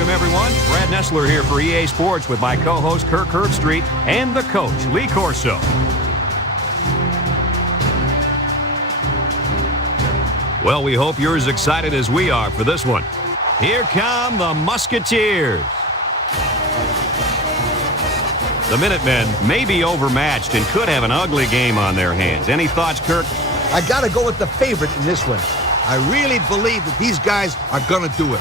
welcome, everyone. Brad Nessler here for EA Sports with my co-host Kirk Herbstreit and the coach, Lee Corso. Well, we hope you're as excited as we are for this one. Here come the Musketeers. The Minutemen may be overmatched and could have an ugly game on their hands. Any thoughts, Kirk? I got to go with the favorite in this one. I really believe that these guys are going to do it.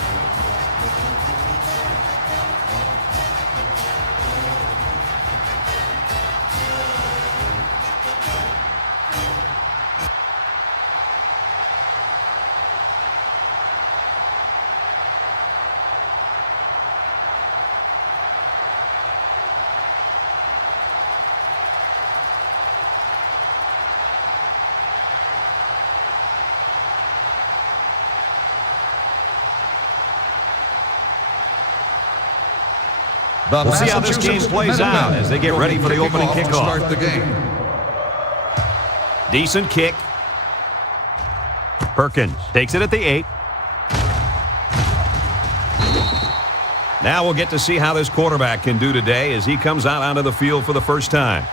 We'll see how this game plays out as they get ready for the opening kickoff. Start the game. Decent kick. Perkins takes it at the 8. Now we'll get to see how this quarterback can do today as he comes out onto the field for the first time.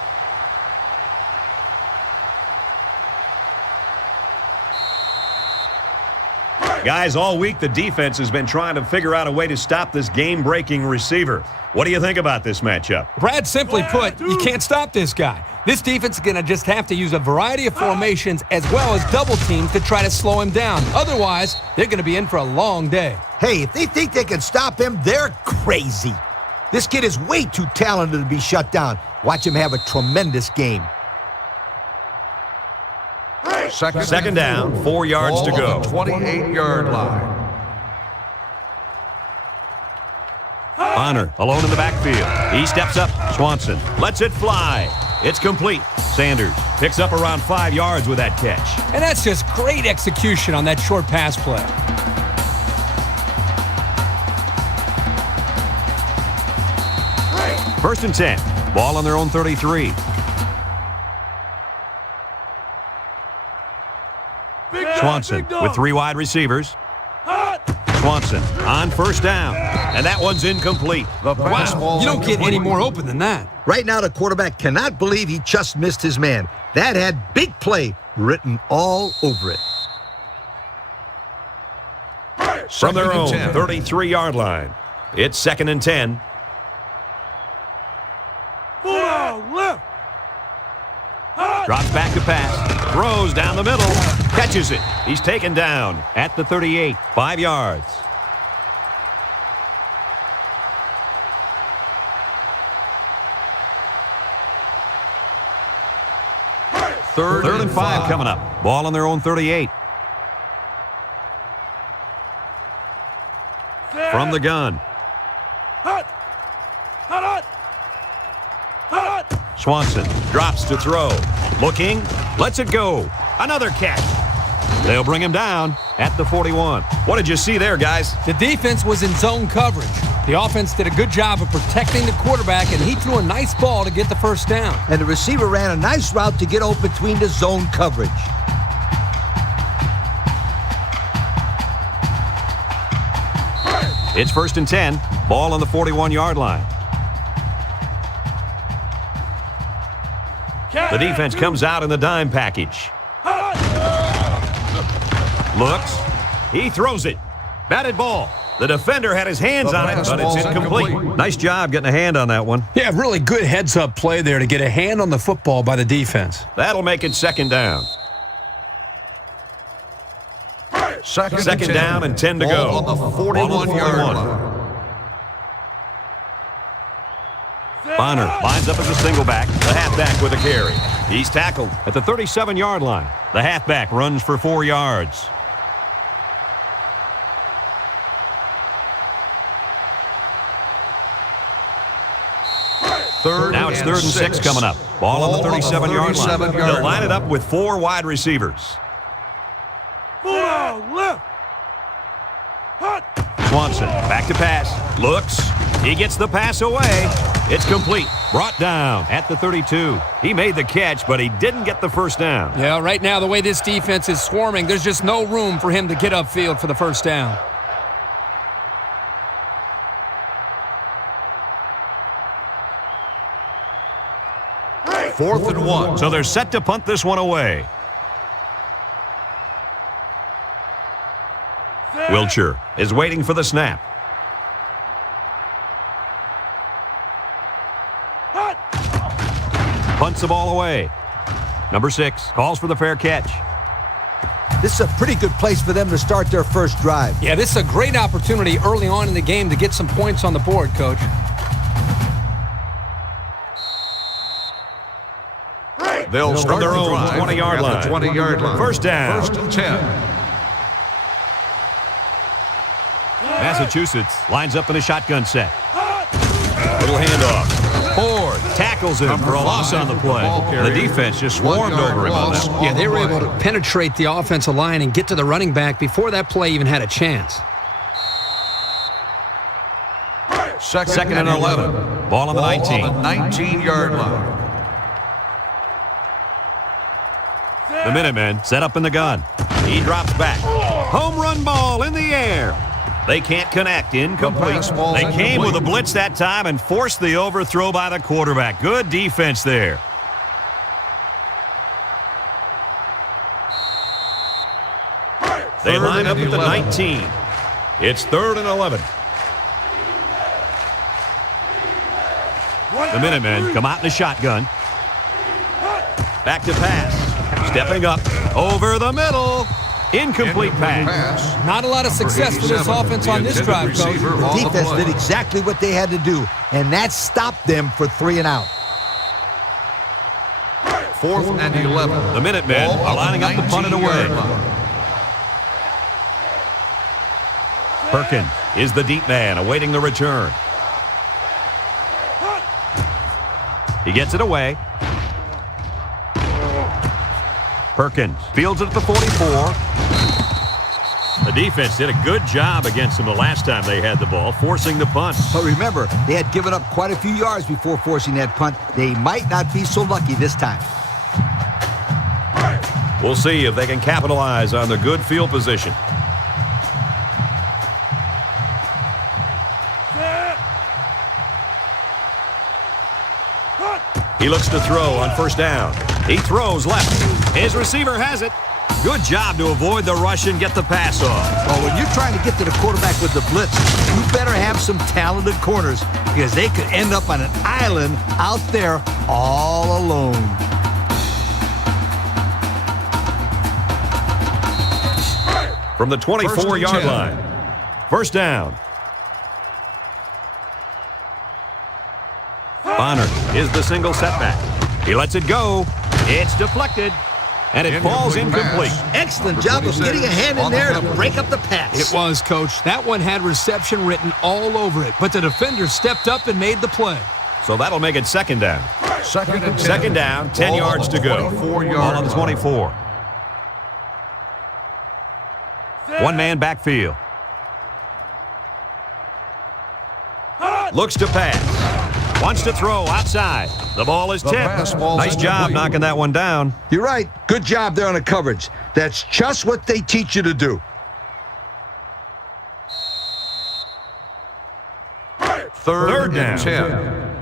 Guys, all week the defense has been trying to figure out a way to stop this game-breaking receiver. What do you think about this matchup? Brad, simply put, you can't stop this guy. This defense is going to just have to use a variety of formations as well as double teams to try to slow him down. Otherwise, they're going to be in for a long day. Hey, if they think they can stop him, they're crazy. This kid is way too talented to be shut down. Watch him have a tremendous game. Second down, 4 yards to go. 28-yard line. Gardner alone in the backfield. He steps up. Swanson lets it fly. It's complete. Sanders picks up around 5 yards with that catch. And that's just great execution on that short pass play. First and 10. Ball on their own 33. Swanson with 3 wide receivers. Swanson on first down. And that one's incomplete. Wow, you don't get any more open than that. Right now, the quarterback cannot believe he just missed his man. That had big play written all over it. From their own 33-yard line. It's 2nd and 10. Drops back to pass. Throws down the middle. Catches it. He's taken down at the 38. 5 yards. Third and 5 coming up. Ball on their own 38. From the gun. Swanson drops to throw. Looking. Lets it go. Another catch. They'll bring him down at the 41. What did you see there, guys? The defense was in zone coverage. The offense did a good job of protecting the quarterback, and he threw a nice ball to get the first down. And the receiver ran a nice route to get open between the zone coverage. It's 1st and 10. Ball on the 41-yard line. The defense comes out in the dime package. Looks. He throws it. Batted ball. The defender had his hands on it, but it's incomplete. Nice job getting a hand on that one. Yeah, really good heads-up play there to get a hand on the football by the defense. That'll make it 2nd down. Second down and 10 to go. On the 41-yard line. Bonner lines up as a single back. The halfback with a carry. He's tackled at the 37-yard line. The halfback runs for 4 yards. Now it's 3rd and 6 coming up. Ball on the 37-yard line. They'll line it up with 4 wide receivers. Swanson back to pass. Looks. He gets the pass away. It's complete. Brought down at the 32. He made the catch, but he didn't get the first down. Yeah, right now, the way this defense is swarming, there's just no room for him to get upfield for the first down. 4th and 1. So they're set to punt this one away. Wilcher is waiting for the snap. Punts the ball away. Number 6 calls for the fair catch. This is a pretty good place for them to start their first drive. Yeah, this is a great opportunity early on in the game to get some points on the board, Coach. They'll start their the own drive 20-yard at line. the 20-yard line. First down. 1st and 10. Massachusetts lines up in a shotgun set. Little handoff. Ford tackles him for a loss on the play. The defense just swarmed over him on that. Yeah, they were able to penetrate the offensive line and get to the running back before that play even had a chance. Second and 11. Ball on the 19. On the 19-yard line. The Minutemen set up in the gun. He drops back. Home run ball in the air. They can't connect. Incomplete. They came with a blitz that time and forced the overthrow by the quarterback. Good defense there. They line up at the 19. It's 3rd and 11. The Minutemen come out in a shotgun. Back to pass. Stepping up. Over the middle. Incomplete pass. Not a lot of success for this offense on this drive, Coach. The defense did exactly what they had to do, and that stopped them for 3 and out. 4th and 11. The Minutemen are lining up to punt it away. Perkins is the deep man awaiting the return. He gets it away. Perkins fields it at the 44. The defense did a good job against them the last time they had the ball, forcing the punt. But remember, they had given up quite a few yards before forcing that punt. They might not be so lucky this time. We'll see if they can capitalize on the good field position. He looks to throw on first down. He throws left. His receiver has it. Good job to avoid the rush and get the pass off. Well, when you're trying to get to the quarterback with the blitz, you better have some talented corners because they could end up on an island out there all alone. From the 24-yard line. First down. Bonner is the single setback. He lets it go. It's deflected. And it falls incomplete. Excellent job of getting a hand in there to break up the pass. It was, Coach. That one had reception written all over it, but the defender stepped up and made the play. So that'll make it second down. Second and 10. Second down, 10 yards to go. Ball on the 24. One man backfield. Looks to pass. Wants to throw outside. The ball is tipped. Nice job knocking that one down. You're right. Good job there on the coverage. That's just what they teach you to do. Third down. 10.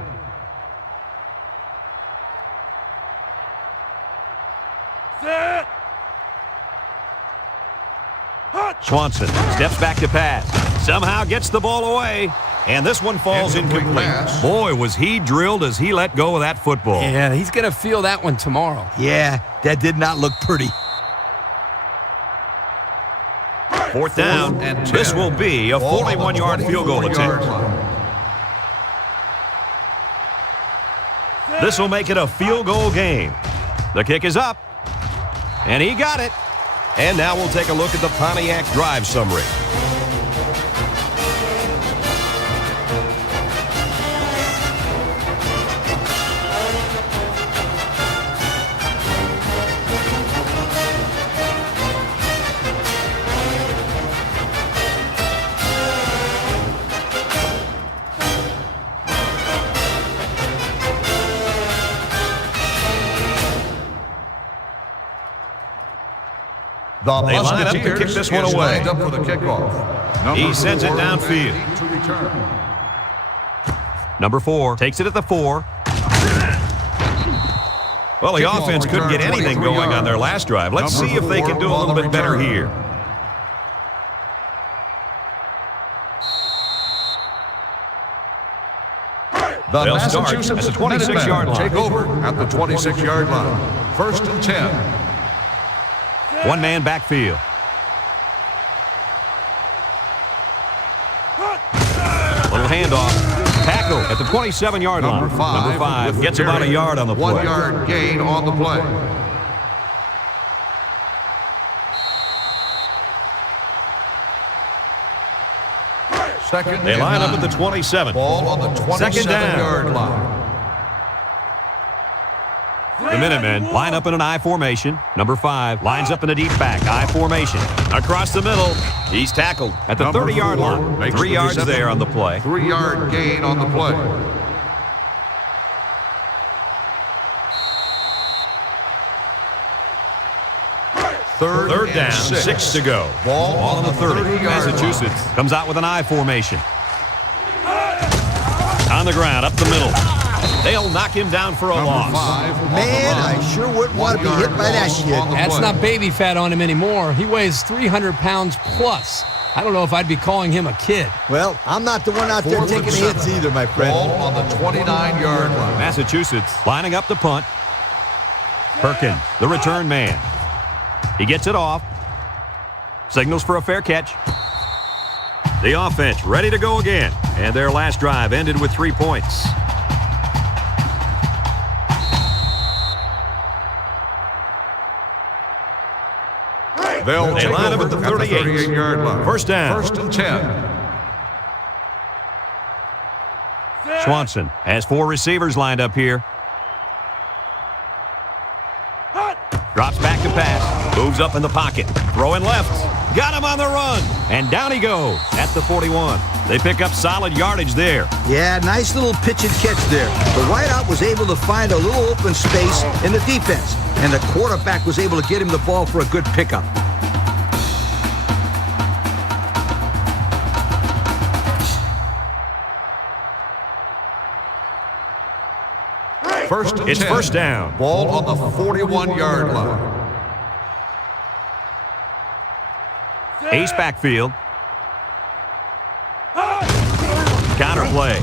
Swanson steps back to pass. Somehow gets the ball away. And this one falls incomplete. Boy, was he drilled as he let go of that football. Yeah, he's going to feel that one tomorrow. Yeah, that did not look pretty. Fourth down. This will be a 41-yard field goal attempt. This will make it a field goal game. The kick is up. And he got it. And now we'll take a look at the Pontiac drive summary. The They line up to kick this one away. Up for the kickoff. He sends it downfield. Number 4 takes it at the 4. Well, the Kickoff offense couldn't get return, anything 23 going on their yards. last drive. Let's Number see if they 4 can do a on little the bit better return. here. The They'll start Massachusetts at the 26-yard Minutemen line. take over at the 26-yard line. 1st and 10. One-man backfield. Little handoff. Tackle at the 27-yard line. Number 5. Number 5 with gets the about a carry. yard on the play. 1 yard gain on the play. Second They and line up 9. at the 27. Ball on the Second down. 27-yard line. The Minutemen line up in an I formation. Number 5 lines up in a deep back, I formation. Across the middle, he's tackled at the Number 30-yard 4 line. makes 3 the yards reception. there on the play. 3 yard gain on the play. Third and down, 6. 6 to go. Ball on the 30. 30-yard Massachusetts comes out with an I formation. On the ground, up the middle. They'll knock him down for a Number loss. 5 on the Man, line. I sure wouldn't want to be 1 hit yard by that loss kid. on the That's play. not baby fat on him anymore. He weighs 300 pounds plus. I don't know if I'd be calling him a kid. Well, I'm not the one out there 4th taking and hits 7. either, my friend. Ball on the 29-yard line. Massachusetts lining up the punt. Perkins, the return man. He gets it off. Signals for a fair catch. The offense ready to go again. And their last drive ended with 3 points. They They line up at the 38. 38-yard line. First down. 1st and 10. Swanson has 4 receivers lined up here. Drops back to pass. Moves up in the pocket. Throwing left. Got him on the run. And down he goes at the 41. They pick up solid yardage there. Yeah, nice little pitch and catch there. The wideout was able to find a little open space in the defense, and the quarterback was able to get him the ball for a good pickup. First and It's 10. first down. Ball on the 41-yard line. Ace backfield. Counter play.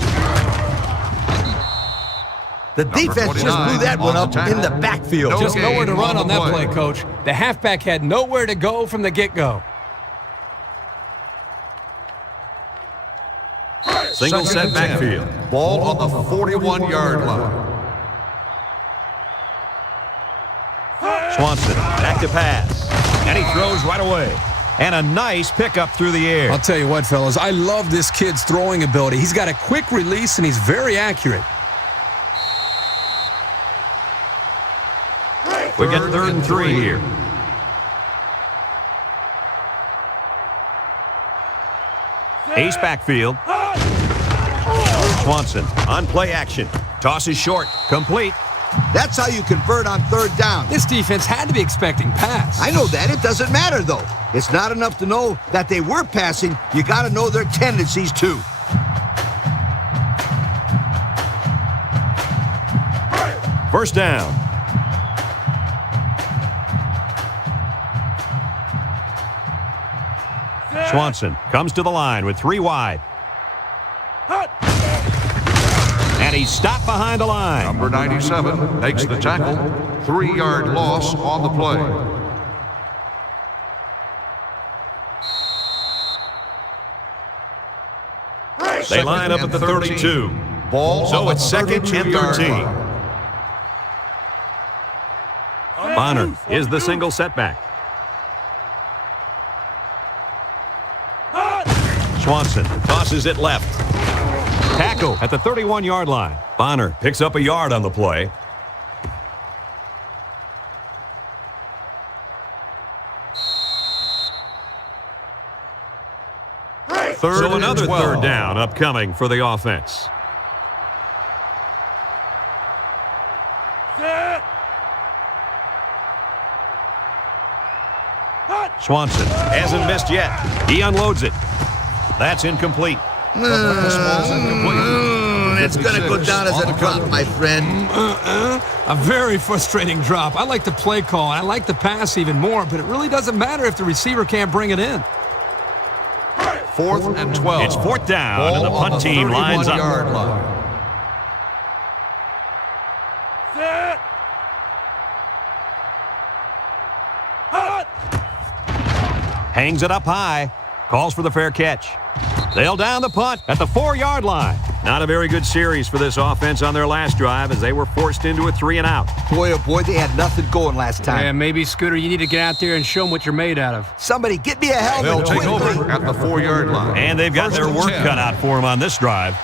The defense just 29 blew that one on up the tackle. in the backfield. No Just gain nowhere to run on on the that play. play, Coach. The halfback had nowhere to go from the get-go. Single Second set and 10. backfield. Ball on the 41-yard line. Swanson back to pass. And he throws right away. And a nice pickup through the air. I'll tell you what, fellas, I love this kid's throwing ability. He's got a quick release, and he's very accurate. We get third and 3 here. Ace backfield. Swanson on play action. Tosses short. Complete. That's how you convert on third down. This defense had to be expecting pass. I know that. It doesn't matter, though. It's not enough to know that they were passing. You got to know their tendencies, too. First down. Swanson comes to the line with 3 wide. And he's stopped behind the line. Number 97 makes the tackle. 3-yard loss on the play. They line up at the 32. Ball So on the it's second and 32-yard 13. line. Bonner is the single setback. Swanson tosses it left. Tackle at the 31-yard line. Bonner picks up a yard on the play. So and another 12. third down upcoming for the offense. Swanson hasn't missed yet. He unloads it. That's incomplete. The fastball's incomplete. it's going to go down as a drop, my friend. A very frustrating drop. I like the play call, and I like the pass even more, but it really doesn't matter if the receiver can't bring it in. 4th and 12. It's 4th down, and the punt team lines up. 31-yard line. Hangs it up high. Calls for the fair catch. They'll down the punt at the 4-yard line. Not a very good series for this offense on their last drive as they were forced into a 3-and-out. Boy, oh boy, they had nothing going last time. Yeah, maybe, Scooter, you need to get out there and show them what you're made out of. Somebody get me a helmet They'll take quickly. over at the 4-yard line. And they've got their work 10. cut out for them on this drive.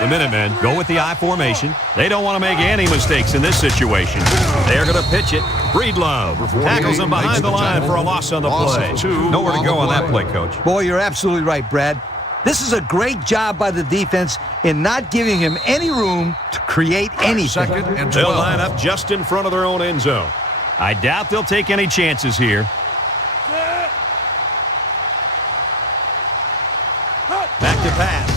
The Minutemen go with the I formation. They don't want to make any mistakes in this situation. They're going to pitch it. Breedlove tackles him behind the line for a loss on the play. Nowhere to go on that play, Coach. Boy, you're absolutely right, Brad. This is a great job by the defense in not giving him any room to create anything. 2nd and 12. They'll line up just in front of their own end zone. I doubt they'll take any chances here. Back to pass.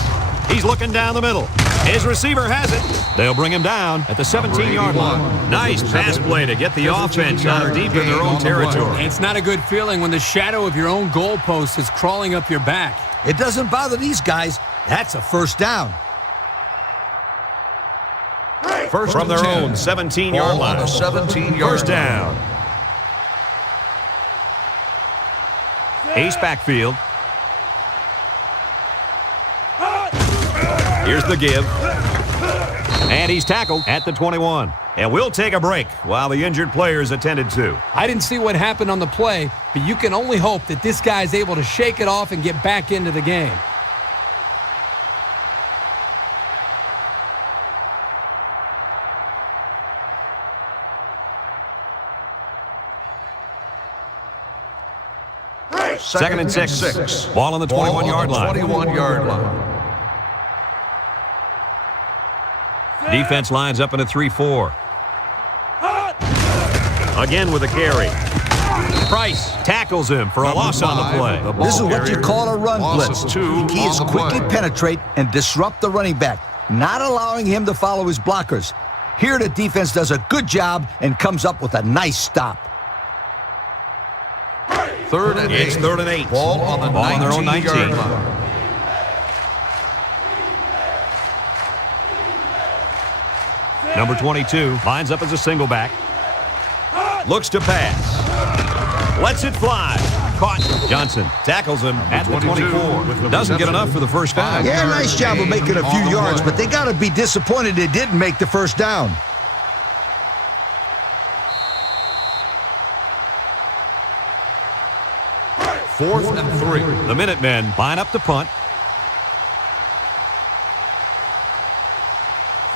He's looking down the middle. His receiver has it. They'll bring him down at the 17-yard line. Nice pass play to get the offense out deep in their own territory. It's not a good feeling when the shadow of your own goalpost is crawling up your back. It doesn't bother these guys. That's a first down. First From and their 10. own 17-yard Ball line. on the 17-yard First down. Ace backfield. Here's the give. And he's tackled at the 21. And we'll take a break while the injured player is attended to. I didn't see what happened on the play, but you can only hope that this guy's able to shake it off and get back into the game. Second and 6. Ball on the 21-yard line. 21-yard line. Defense lines up in a 3-4. Again with a carry. Price tackles him for a loss on the play. This is what you call a run blitz. The key is quickly penetrate and disrupt the running back, not allowing him to follow his blockers. Here the defense does a good job and comes up with a nice stop. 3rd and 8. It's 3rd and 8. Ball on the Ball on their own 19. 19-yard line. Number 22 lines up as a single back. Looks to pass. Lets it fly. Caught. Johnson tackles him at the 24. Doesn't get enough for the first down. Yeah, nice job of making a few yards, but they got to be disappointed they didn't make the first down. Fourth and 3. The Minutemen line up to punt.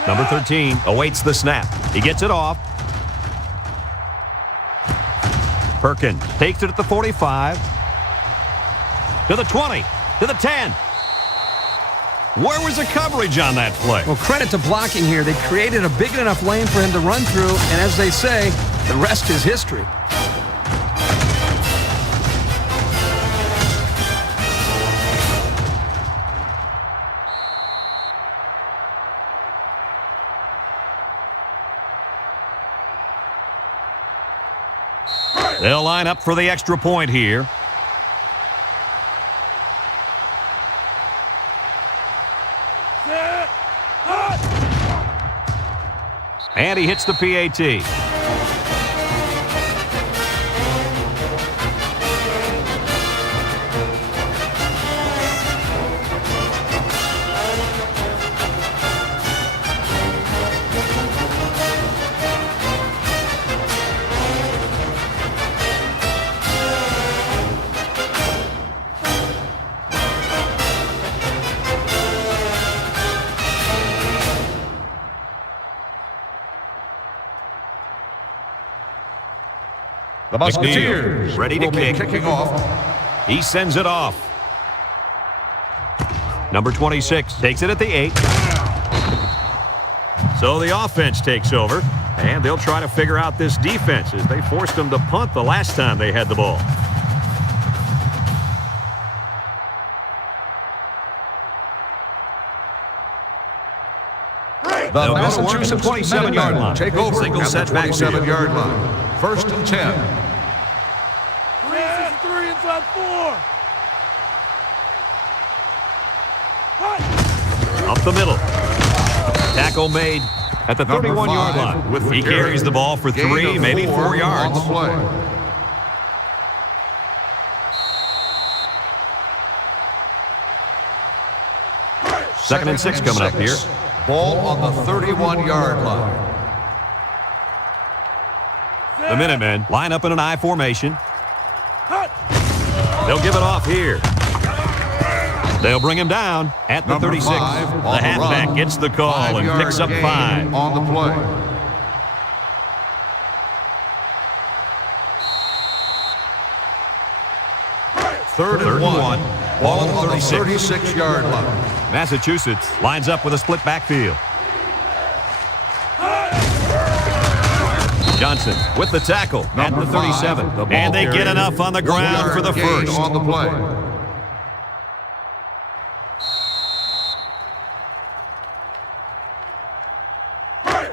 Number 13 awaits the snap. He gets it off. Perkins takes it at the 45. To the 20. To the 10. Where was the coverage on that play? Well, credit to blocking here. They created a big enough lane for him to run through, and as they say, the rest is history. They'll line up for the extra point here. And he hits the PAT. The Musketeers ready to will be kick. kicking off. He sends it off. Number 26 takes it at the 8. So the offense takes over, and they'll try to figure out this defense as they forced them to punt the last time they had the ball. They'll go to work at the 27-yard line. Take over Single at the set backfield. 27-yard line. First and 10. Three inside 4. Up the middle. Tackle made at the 31-yard line. With He carries the ball for 3, maybe 4 yards. On the play. Second and 6 coming up here. Ball on the 31-yard line. The Minutemen line up in an I formation. They'll give it off here. They'll bring him down at the 36. The halfback gets the call and picks up 5. On the play. Third and 1. Ball on the 36-yard line. Massachusetts lines up with a split backfield. Johnson with the tackle at the 37. And they get enough on the ground for the first. On the play.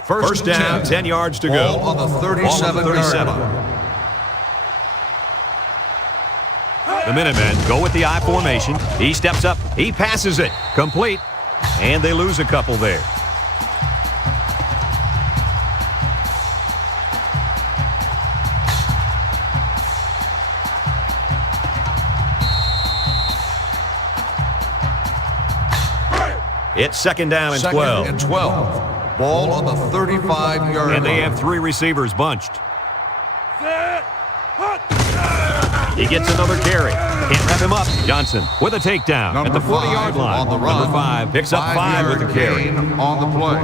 First down, 10 yards to go. Ball on the 37-yard line. The Minutemen go with the I formation. He steps up. He passes it. Complete. And they lose a couple there. It's second down and 12. Second and 12. Ball on the 35-yard line. And they have 3 receivers bunched. He gets another carry. Can't wrap him up. Johnson with a takedown at the 40-yard line. On the run. Number 5 picks up 5 with the carry. Gain on the play.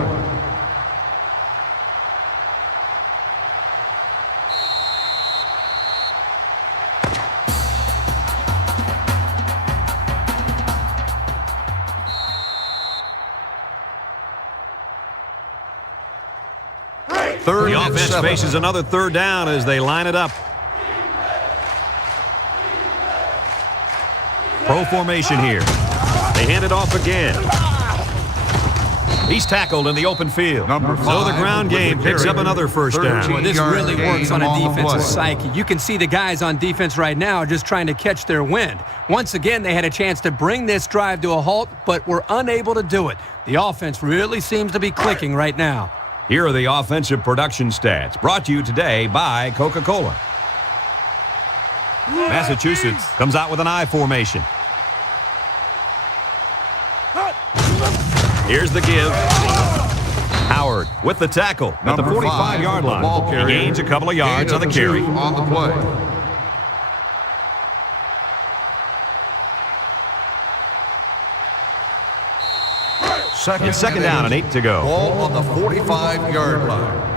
The offense faces another third down as they line it up. Pro formation here. They hand it off again. He's tackled in the open field. So the ground game picks up another first down. Well, this really works on a on the defensive play. psyche. You can see the guys on defense right now just trying to catch their wind. Once again, they had a chance to bring this drive to a halt, but were unable to do it. The offense really seems to be clicking right now. Here are the offensive production stats, brought to you today by Coca-Cola. Massachusetts comes out with an I formation. Here's the give. Howard with the tackle at the 45-yard line. He gains a couple of yards on the carry. On the play. It's second down and 8 to go. Ball on the 45-yard line.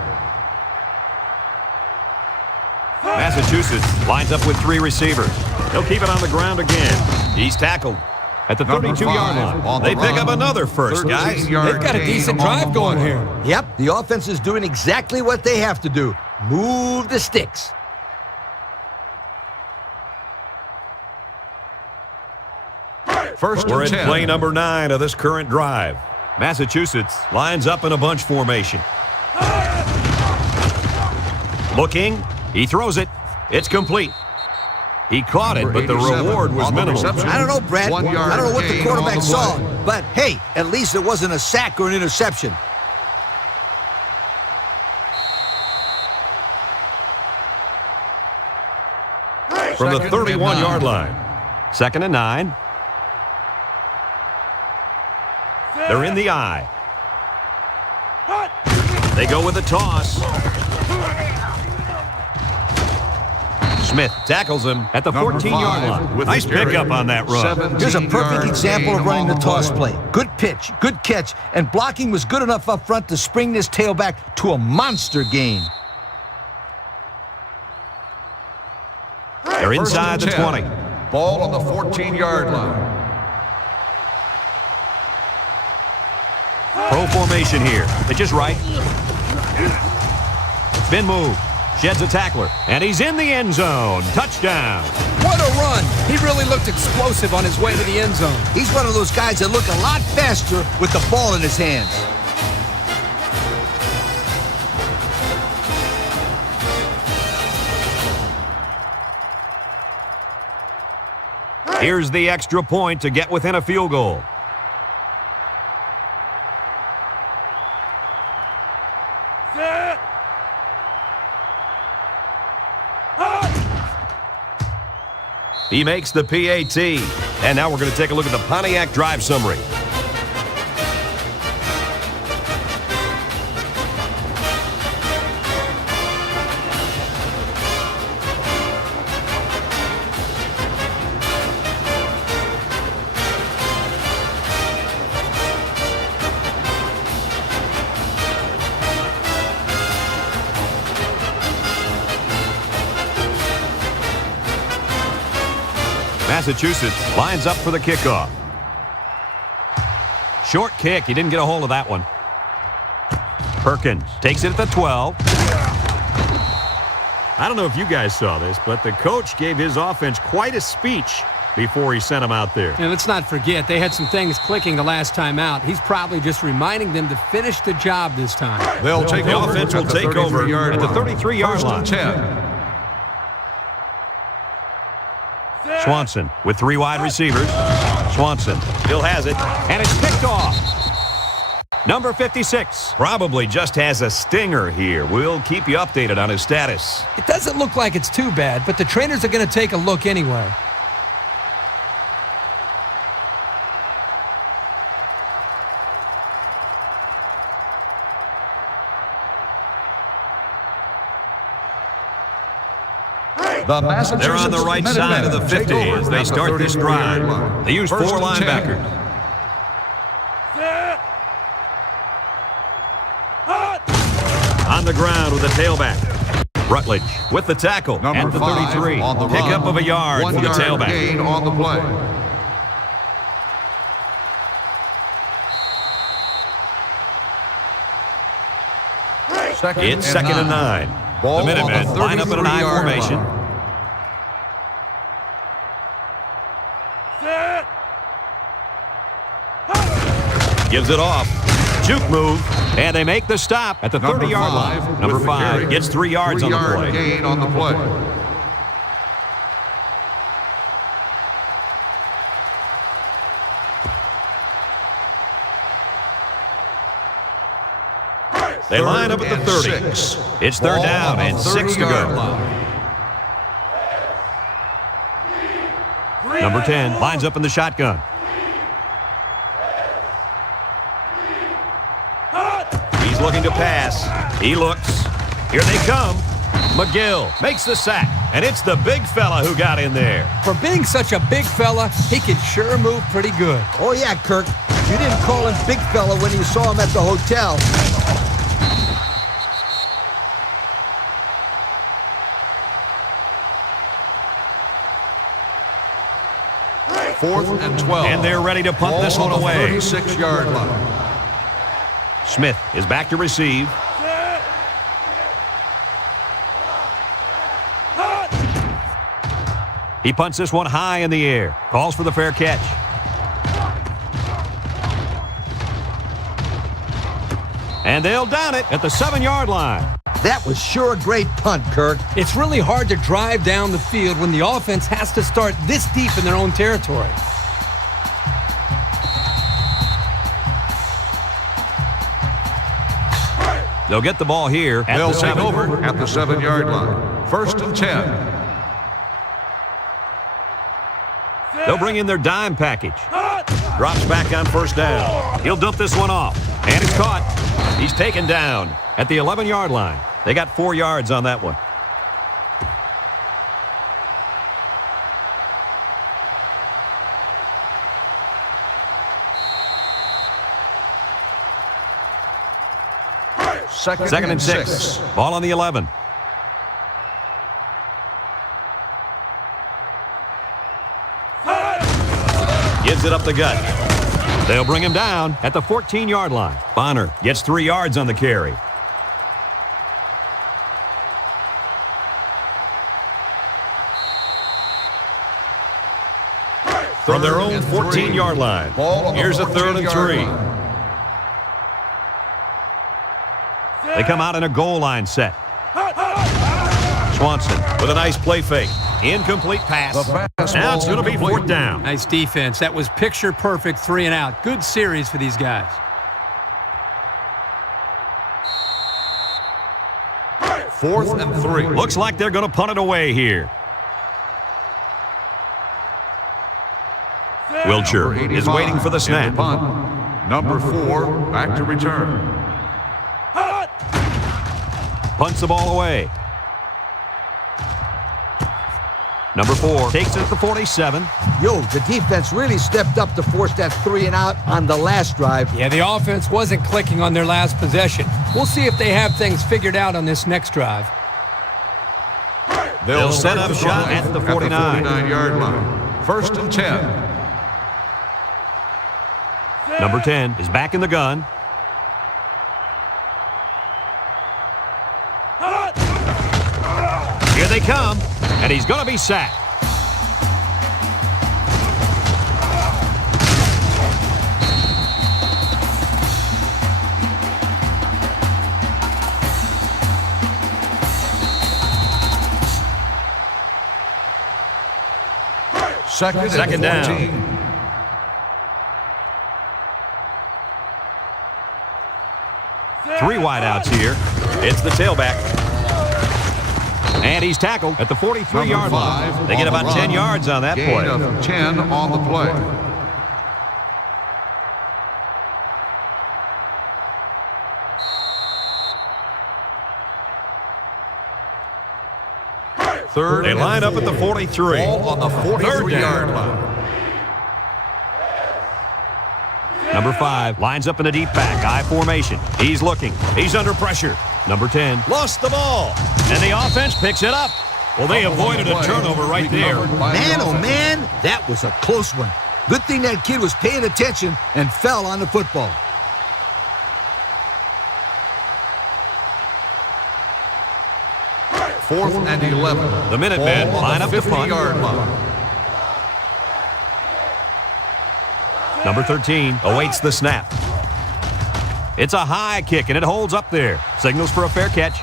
Massachusetts lines up with 3 receivers. He'll keep it on the ground again. He's tackled at the 32-yard line. They pick up another first, guys. They've got a decent drive going here. Yep, the offense is doing exactly what they have to do. Move the sticks. First We're and in 10. play number 9 of this current drive. Massachusetts lines up in a bunch formation. Looking. He throws it. It's complete. He caught it, but the reward was minimal. I don't know, Brad. I don't know what the quarterback saw, but hey, at least it wasn't a sack or an interception. From the 31-yard line. Second and 9. They're in the I. They go with a toss. Smith tackles him at the 14-yard line. Nice pickup on that run. Here's a perfect example of running the toss play. Good pitch, good catch, and blocking was good enough up front to spring this tailback to a monster gain. They're inside the 20. Ball on the 14-yard line. Pro formation here. Pitch is right. Spin move. Sheds a tackler. And he's in the end zone. Touchdown. What a run. He really looked explosive on his way to the end zone. He's one of those guys that look a lot faster with the ball in his hands. Here's the extra point to get within a field goal. He makes the PAT. And now we're going to take a look at the Pontiac drive summary. Massachusetts lines up for the kickoff. Short kick. He didn't get a hold of that one. Perkins takes it at the 12. I don't know if you guys saw this, but the coach gave his offense quite a speech before he sent them out there. And let's not forget, they had some things clicking the last time out. He's probably just reminding them to finish the job this time. They'll take The over offense will at the take over 33-yard at the line. 33-yard line. First and 10. Swanson with 3 wide receivers. Swanson still has it, and it's picked off. Number 56 probably just has a stinger here. We'll keep you updated on his status. It doesn't look like it's too bad, but the trainers are going to take a look anyway. The Massachusetts They're on the right side of the 50 as they start this drive. They use 4 linebackers. On the ground with the tailback. Rutledge with the tackle Number at the 5 33. on the Pickup run. of a yard 1 for the yard tailback. gain on the play. It's second and 9. Ball The on Minutemen the line up in an I 33-yard formation. line. Gives it off. Juke move. And they make the stop at the 30-yard line. Number with the 5 carry. gets 3 yards on the 3-yard play. gain on the play. They line up at the 30. 6. It's third Ball down on the and 6 to 30-yard go. line. Number 10 lines up in the shotgun. He's looking to pass. He looks. Here they come. McGill makes the sack, and it's the big fella who got in there. For being such a big fella, he can sure move pretty good. Oh, yeah, Kirk. You didn't call him big fella when you saw him at the hotel. Fourth and 12. And they're ready to punt this one away. 36-yard line. Smith is back to receive. He punts this one high in the air. Calls for the fair catch. And they'll down it at the 7-yard line. That was sure a great punt, Kirk. It's really hard to drive down the field when the offense has to start this deep in their own territory. They'll get the ball here at They'll the take 7. over at the 7-yard line. First and 10. They'll bring in their dime package. Drops back on first down. He'll dump this one off. And it's caught. He's taken down at the 11-yard line. They got 4 yards on that one. Second and 6. Ball on the 11. Gives it up the gut. They'll bring him down at the 14-yard line. Bonner gets 3 yards on the carry. From their own 14-yard line. Here's a 3rd and 3. They come out in a goal line set. Swanson with a nice play fake. Incomplete pass. The pass Now ball it's going to be incomplete. 4th down. Nice defense. That was picture-perfect 3 and out. Good series for these guys. 4th and 3. Looks like they're going to punt it away here. Wilcher is waiting for the snap. Number 4, back to return. Punts the ball away. Number 4 takes it at the 47. Yo, the defense really stepped up to force that 3 and out on the last drive. Yeah, the offense wasn't clicking on their last possession. We'll see if they have things figured out on this next drive. They'll set up shot at the 49. 49-yard line. 1st and 10. Number 10 is back in the gun. Here they come, and he's going to be sacked. Second down. 14. Three wideouts here. It's the tailback. And he's tackled at the 43-yard line. They get about 10 yards on that Gain play. of 10 on the play. They line up at the 43. Ball on the 43-yard line. Number 5 lines up in a deep back, I formation. He's looking. He's under pressure. Number 10 lost the ball, and the offense picks it up. Well, they avoided a turnover right there. Man, oh man, that was a close one. Good thing that kid was paying attention and fell on the football. Fourth and 11. The Minutemen line up to punt. 50-yard line. Number 13 awaits the snap. It's a high kick, and it holds up there. Signals for a fair catch.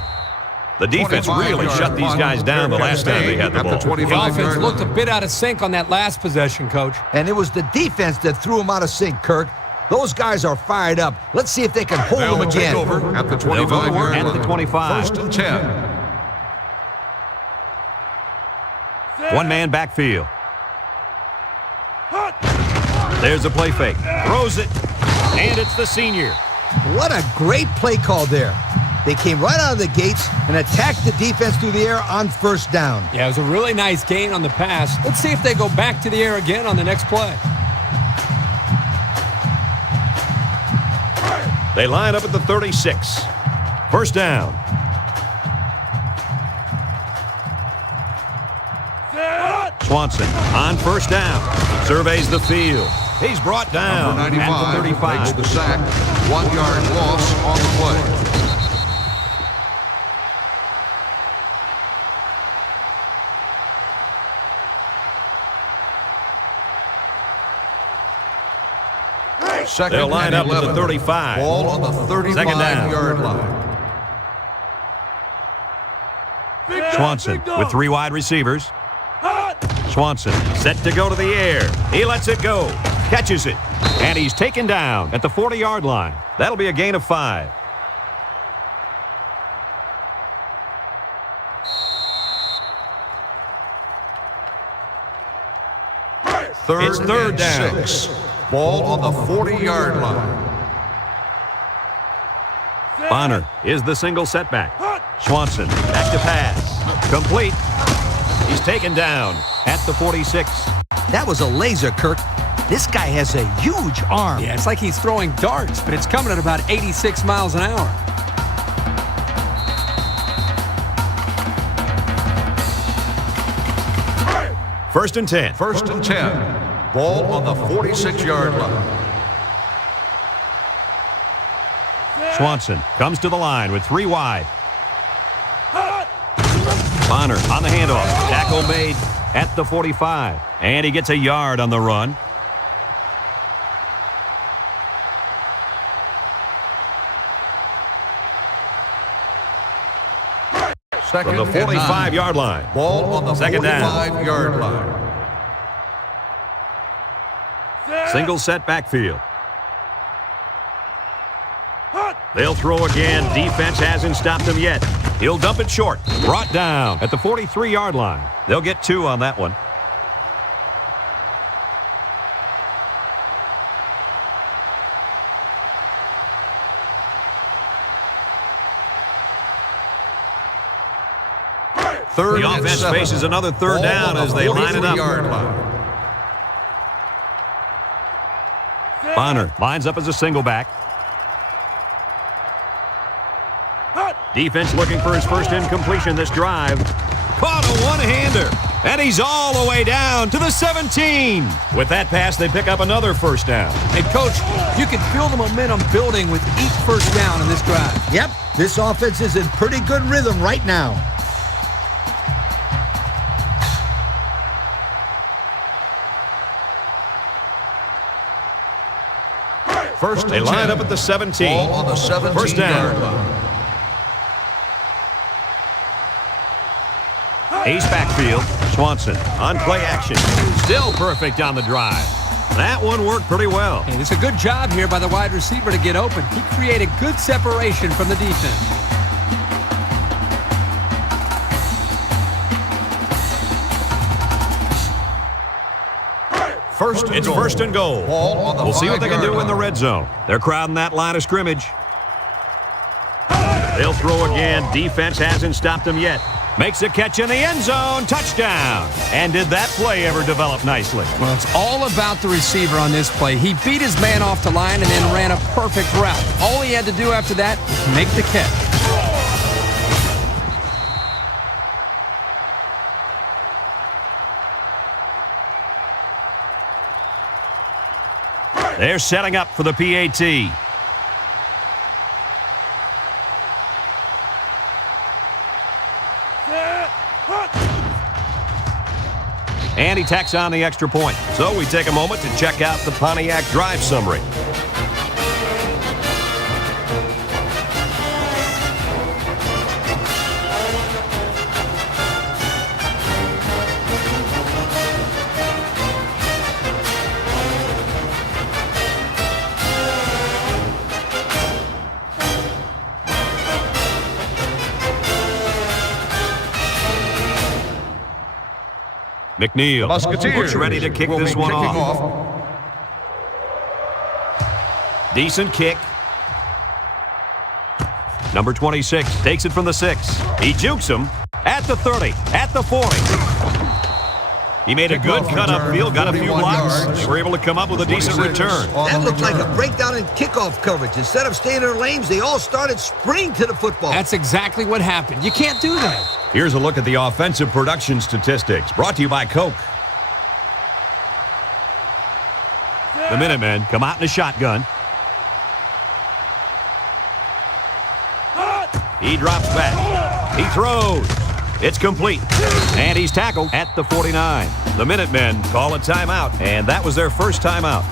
The defense really shut these guys down the last time they had the ball. The offense looked a bit out of sync on that last possession, Coach. And it was the defense that threw him out of sync, Kirk. Those guys are fired up. Let's see if they can hold They'll them take again. over at the They'll go to work 25-yard at line. the 25. 1st and 10. One man backfield. There's a play fake. Throws it, and it's the senior. What a great play call there. They came right out of the gates and attacked the defense through the air on 1st down. Yeah, it was a really nice gain on the pass. Let's see if they go back to the air again on the next play. They line up at the 36. 1st down. Swanson on 1st down. Surveys the field. He's brought down Number at the 95 makes 35. the sack. 1-yard loss on the play. Second They'll line and up at the 11. 35. Ball on the Second down. 35-yard line. Swanson with 3 wide receivers. Swanson set to go to the air. He lets it go. Catches it. And he's taken down at the 40-yard line. That'll be a gain of 5. It's third and down. 6. Ball on the 40-yard line. Bonner is the single setback. Swanson back to pass. Complete. He's taken down at the 46. That was a laser, Kirk. This guy has a huge arm. Yeah, it's like he's throwing darts, but it's coming at about 86 miles an hour. First and 10. 1st and 10. Ball on the 46-yard line. Swanson comes to the line with 3 wide. Bonner on the handoff. Tackle made at the 45. And he gets a yard on the run. Second from the and 45-yard line. Ball on the Second down. 45-yard line. Single set backfield. They'll throw again. Defense hasn't stopped him yet. He'll dump it short. Brought down at the 43-yard line. They'll get 2 on that one. Third The and offense 7. faces another third Ball down on as the they line it up. 43-yard line. Bonner lines up as a single back. Defense looking for his first incompletion this drive. Caught a one-hander. And he's all the way down to the 17. With that pass, they pick up another first down. Hey, Coach, you can feel the momentum building with each first down in this drive. Yep, this offense is in pretty good rhythm right now. First They and line 10. up at the 17. Ball on the 17-yard First down. line. Ace backfield. Swanson on play action. Still perfect on the drive. That one worked pretty well. And it's a good job here by the wide receiver to get open. He created good separation from the defense. It's first and goal. Ball on the We'll see what they can do 5-yard in the line. red zone. They're crowding that line of scrimmage. They'll throw again. Defense hasn't stopped them yet. Makes a catch in the end zone. Touchdown. And did that play ever develop nicely? Well, it's all about the receiver on this play. He beat his man off the line and then ran a perfect route. All he had to do after that was make the catch. They're setting up for the PAT. And he tacks on the extra point. So we take a moment to check out the Pontiac drive summary. McNeil Musketeers looks ready to kick will be this one kicking off. Decent kick. Number 26 takes it from the 6. He jukes him at the 30, at the 40. He made a good cut upfield, got a few blocks. They were able to come up with a decent return. That looked like a breakdown in kickoff coverage. Instead of staying in their lanes, they all started sprinting to the football. That's exactly what happened. You can't do that. Here's a look at the offensive production statistics, brought to you by Coke. The Minutemen come out in a shotgun. He drops back. He throws. It's complete. And he's tackled at the 49. The Minutemen call a timeout, and that was their first timeout.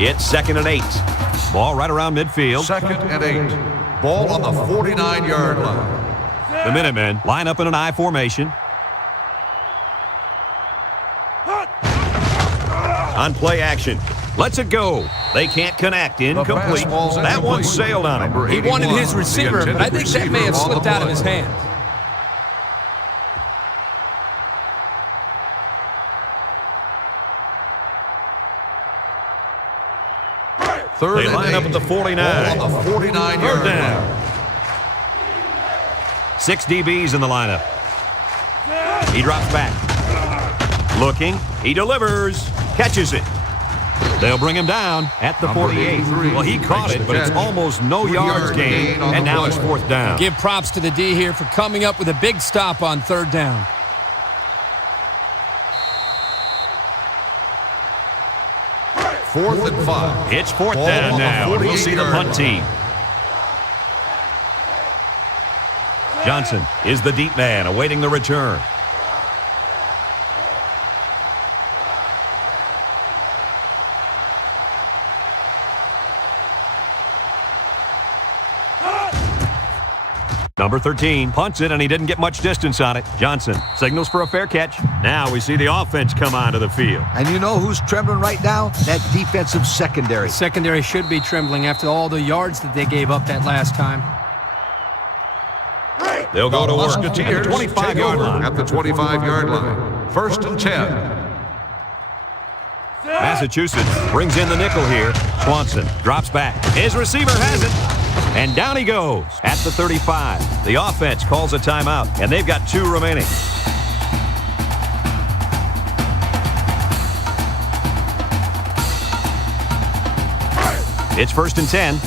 It's 2nd and 8. Ball right around midfield. 2nd and 8. Ball on the 49-yard line. The Minutemen line up in an I formation. On play action. Lets it go. They can't connect. Incomplete. That one sailed on him. He wanted his receiver, but I think that may have slipped out of his hands. Third They and line up 8. at the 49. Ball on the 49-yard Third line. down. 6 DBs in the lineup. He drops back. Looking. He delivers. Catches it. They'll bring him down at the Number 48. 83 Well, he caught makes it, the but it's catch. almost no 3 yards yard gained, gain on and the now it's play. 4th down. Give props to the D here for coming up with a big stop on 3rd down. Fourth and 5. It's 4th Ball down on the now, and we'll see the 48-yard punt line. team. Johnson is the deep man awaiting the return. Number 13 punts it, and he didn't get much distance on it. Johnson signals for a fair catch. Now we see the offense come onto the field. And you know who's trembling right now? That defensive secondary. The secondary should be trembling after all the yards that they gave up that last time. They'll go to work at the Musketeers 25-yard line. at the 25-yard line. 1st and 10. Massachusetts brings in the nickel here. Swanson drops back. His receiver has it. And down he goes at the 35. The offense calls a timeout, and they've got 2 remaining. It's 1st and 10.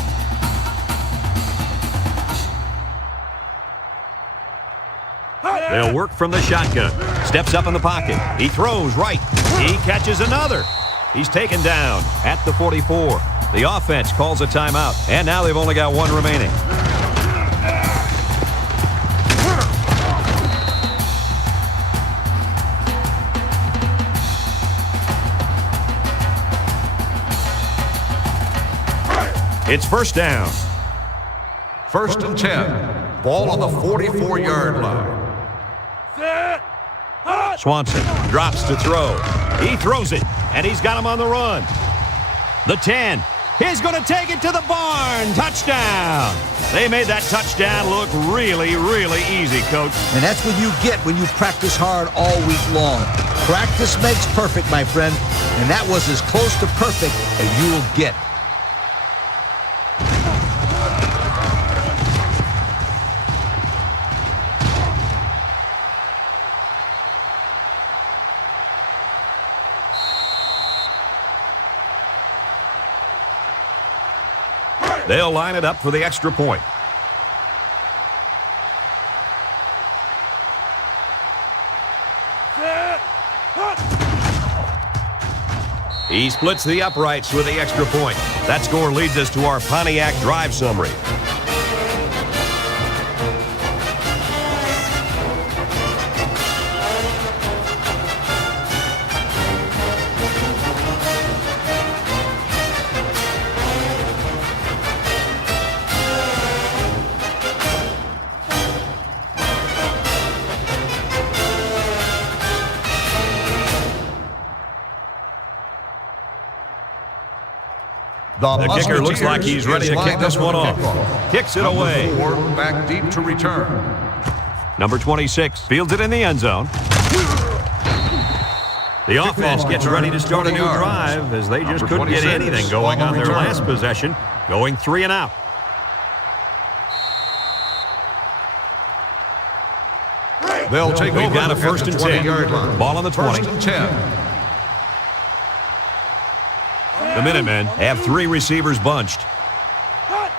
They'll work from the shotgun. Steps up in the pocket. He throws right. He catches another. He's taken down at the 44. The offense calls a timeout, and now they've only got 1 remaining. It's 1st down. 1st and 10. Ball on the 44-yard line. Swanson drops to throw. He throws it, and he's got him on the run. The 10. He's going to take it to the barn. Touchdown. They made that touchdown look really, really easy, Coach. And that's what you get when you practice hard all week long. Practice makes perfect, my friend. And that was as close to perfect as you'll get. They'll line it up for the extra point. He splits the uprights with the extra point. That score leads us to our Pontiac drive summary. The kicker looks like he's ready to kick this one off. Kicks it away. Number 4 back deep to return. Number 26 fields it in the end zone. The offense gets ready to start a new drive as they just couldn't get anything going on their last possession, going 3 and out. They'll take over. We've got a 1st and 10. Line. Ball on the 20. 1st and 10. The Minutemen have 3 receivers bunched.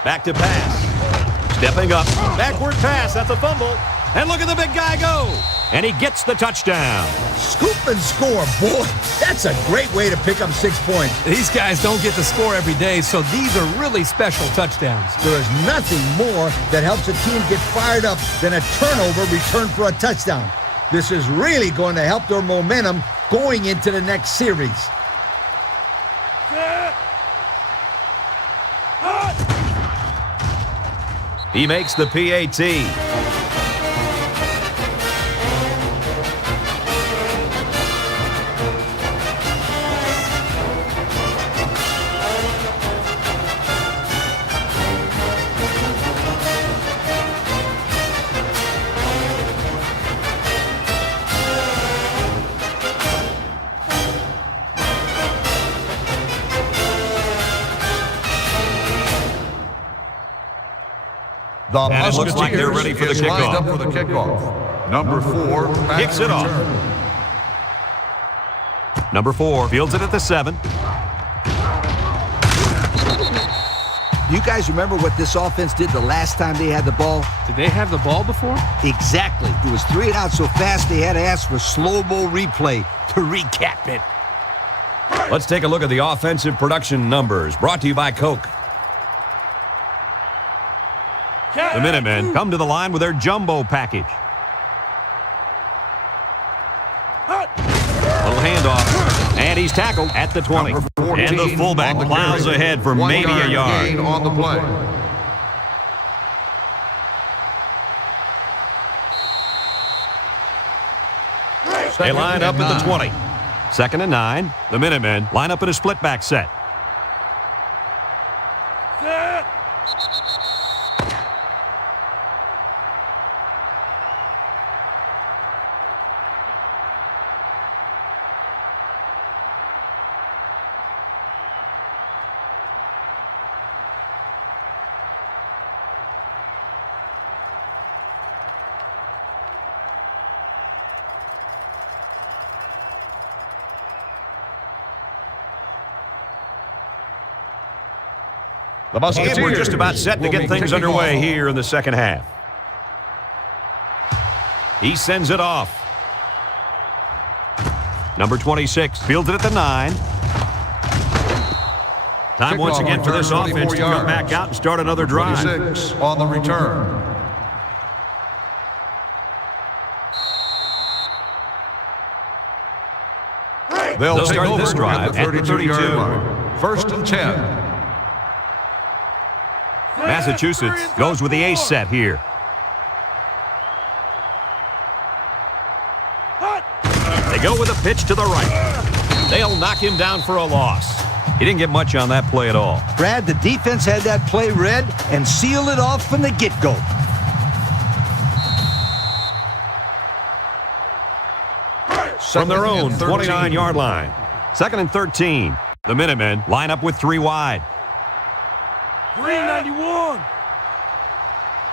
Back to pass. Stepping up. Backward pass. That's a fumble. And look at the big guy go. And he gets the touchdown. Scoop and score, boy. That's a great way to pick up 6 points. These guys don't get to score every day, so these are really special touchdowns. There is nothing more that helps a team get fired up than a turnover returned for a touchdown. This is really going to help their momentum going into the next series. He makes the PAT. The And it looks like they're ready for the is lined up kickoff. for the kickoff. Number 4 back Kicks to it off. return. Number 4 fields it at the 7. You guys remember what this offense did the last time they had the ball? Did they have the ball before? Exactly. It was 3 and out so fast they had to ask for slow-mo replay to recap it. Let's take a look at the offensive production numbers, brought to you by Coke. The Minutemen come to the line with their jumbo package. Little handoff, and he's tackled at the 20. Number 14 And the fullback on the plows carry. ahead for 1 maybe a yard. gain on the play. They line up at the 20. 2nd and 9. The Minutemen line up in a split back set. The Musketeers And we're just about set to get things underway here in the second half. He sends it off. Number 26 fields it at the 9. Time once again for this offense to come back out and start another drive. 26 on the return. They'll take start over this drive at the 32-yard line. 1st and 10. Massachusetts goes with the ace set here. They go with a pitch to the right. They'll knock him down for a loss. He didn't get much on that play at all. Brad, the defense had that play read and sealed it off from the get-go. From their own 29-yard line. 2nd and 13. The Minutemen line up with 3 wide. 391.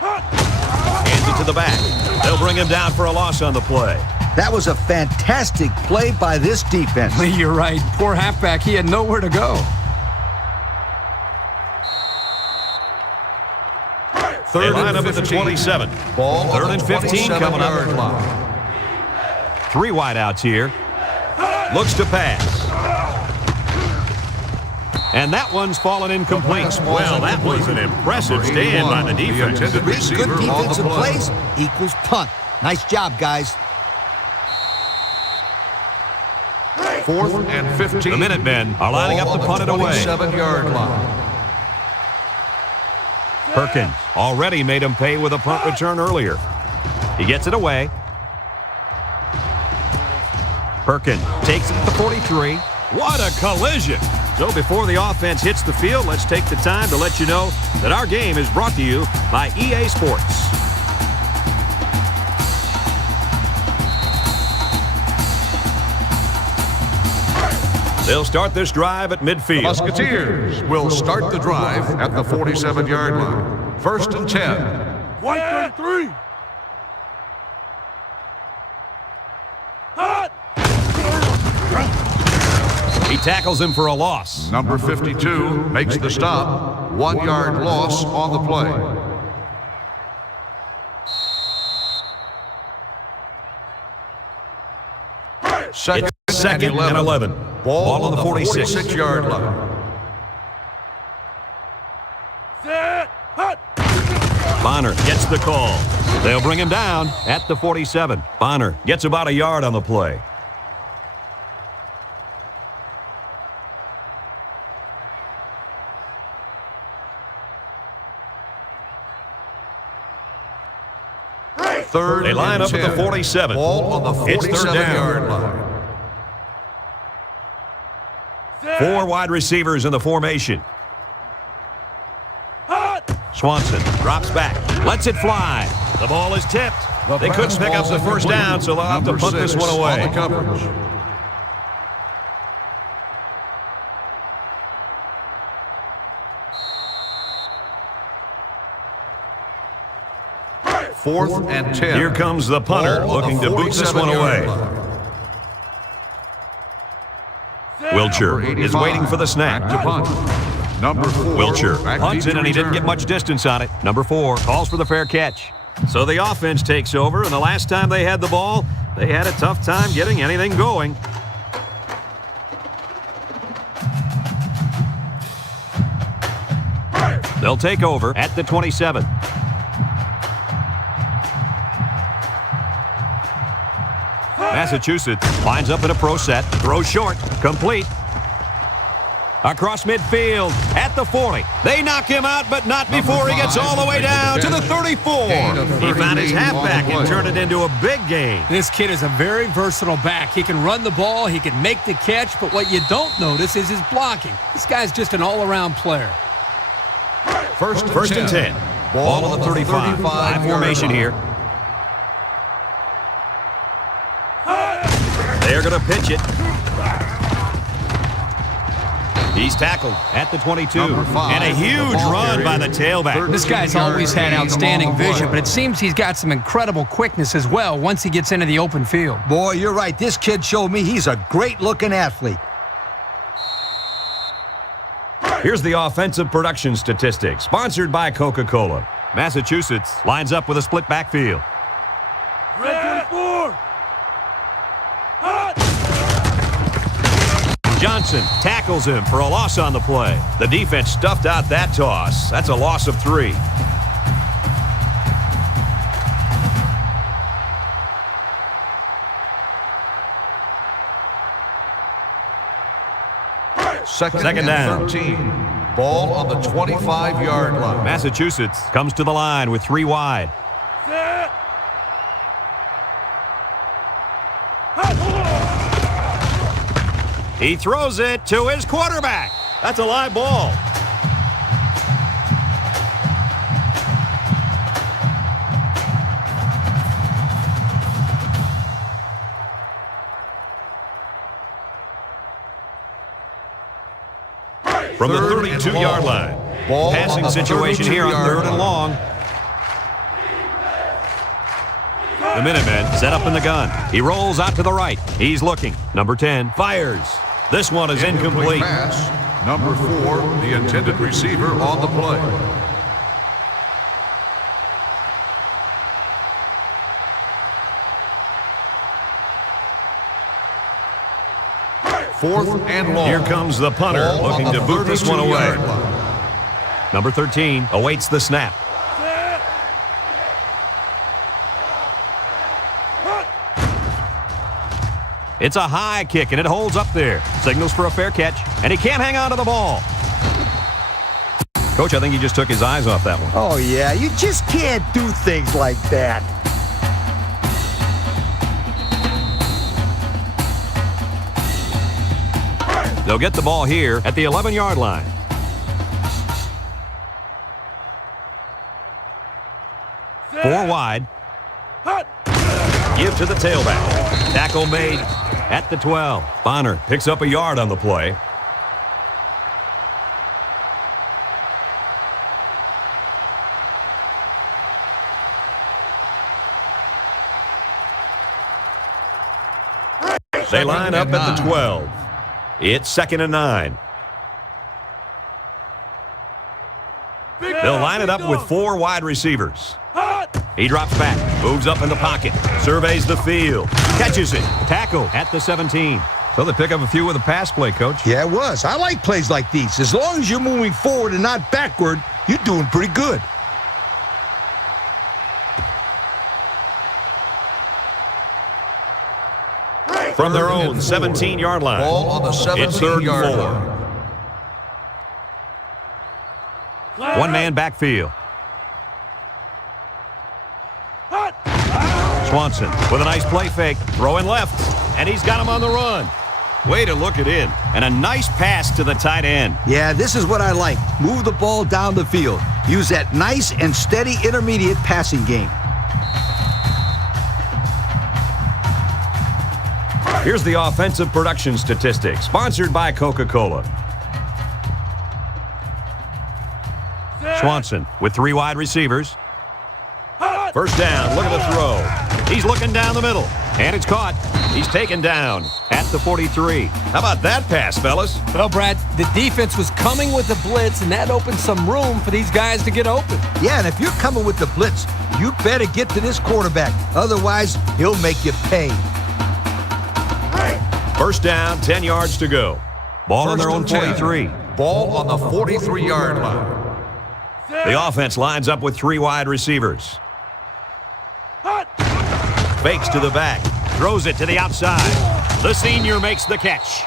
Hands it to the back. They'll bring him down for a loss on the play. That was a fantastic play by this defense. You're right. Poor halfback. He had nowhere to go. They line up at the 27. Ball 3rd and 15 coming up. line. 3 wide outs here. Looks to pass. And that one's fallen incomplete. Well, that was an impressive stand by the defense. intended Good receiver on the defensive play. plays equals punt. Nice job, guys. 4th and 15. The Minutemen are lining up to punt it away. 27-yard line. Perkins already made him pay with a punt return earlier. He gets it away. Perkins takes it at the 43. What a collision! So before the offense hits the field, let's take the time to let you know that our game is brought to you by EA Sports. They'll start this drive at midfield. Musketeers will start the drive at the 47-yard line. 1st and 10. White 33. Hot. He tackles him for a loss. Number 52 makes the stop. 1-yard loss on the play. It's 2nd and 11. Ball on the 46-yard line. Set. Hot. Bonner gets the call. They'll bring him down at the 47. Bonner gets about a yard on the play. Third They line and up at the 10. 47. Ball on the It's 3rd down. 47-yard line. 4 wide receivers in the formation. Hot. Swanson drops back, lets it fly. The ball is tipped. They couldn't pick up the first down, so they'll have to punt this one away. On the coverage. Fourth and 10. Here comes the punter Ball on looking the to boot this one 47-yard away. line. Wilcher Number is 85, waiting for the snap. back to punt. Number 4. Wilcher back punts deep it, to and he didn't return. get much distance on it. Number 4 calls for the fair catch. So the offense takes over, and the last time they had the ball, they had a tough time getting anything going. They'll take over at the 27. Massachusetts lines up in a pro set, throws short, complete. Across midfield at the 40. They knock him out, but not before he gets all the way down to the 34. He found his halfback and turned it into a big gain. This kid is a very versatile back. He can run the ball, he can make the catch, but what you don't notice is his blocking. This guy's just an all-around player. First and 10. Ball on the 35. Line formation here. They're going to pitch it. He's tackled at the 22. And a huge run by the tailback. This guy's always had outstanding vision, but it seems he's got some incredible quickness as well once he gets into the open field. Boy, you're right. This kid showed me he's a great-looking athlete. Here's the offensive production statistics, sponsored by Coca-Cola. Massachusetts lines up with a split backfield. Red 24. Johnson tackles him for a loss on the play. The defense stuffed out that toss. That's a loss of 3. Second down. 13. Ball on the 25-yard line. Massachusetts comes to the line with 3 wide. Set. He throws it to his quarterback. That's a live ball. From the 32-yard line. Ball Passing on the situation here on 32-yard 3rd and long. The Minutemen set up in the gun. He rolls out to the right. He's looking. Number 10 fires. This one is incomplete. Pass. Number 4, the intended receiver on the play. Fourth and long. Here comes the punter Ball looking on to the boot this one away. 32-yard line. Number 13 awaits the snap. Set. It's a high kick, and it holds up there. Signals for a fair catch, and he can't hang on to the ball. Coach, I think he just took his eyes off that one. Oh, yeah, you just can't do things like that. They'll get the ball here at the 11-yard line. Set. 4 wide. Hut. Give to the tailback. Tackle made at the 12. Bonner picks up a yard on the play. They line up at the 12. It's 2nd and 9. They'll line it up with 4 wide receivers. Hut. He drops back, moves up in the pocket, surveys the field, catches it, tackle at the 17. So they pick up a few with a pass play, Coach. Yeah, it was. I like plays like these. As long as you're moving forward and not backward, you're doing pretty good. From their own 17-yard line. Ball on the It's 3rd and 17-yard 4. line. One-man backfield. Hut. Swanson with a nice play fake, throwing left, and he's got him on the run. Way to look it in, and a nice pass to the tight end. Yeah, this is what I like. Move the ball down the field. Use that nice and steady intermediate passing game. Here's the offensive production statistics, sponsored by Coca-Cola. Swanson with 3 wide receivers. First down, look at the throw. He's looking down the middle, and it's caught. He's taken down at the 43. How about that pass, fellas? Well, Brad, the defense was coming with the blitz, and that opened some room for these guys to get open. Yeah, and if you're coming with the blitz, you better get to this quarterback. Otherwise, he'll make you pay. First down, 10 yards to go. Ball on their own 43. Ball on the 43-yard line. The offense lines up with 3 wide receivers. Fakes to the back. Throws it to the outside. The senior makes the catch.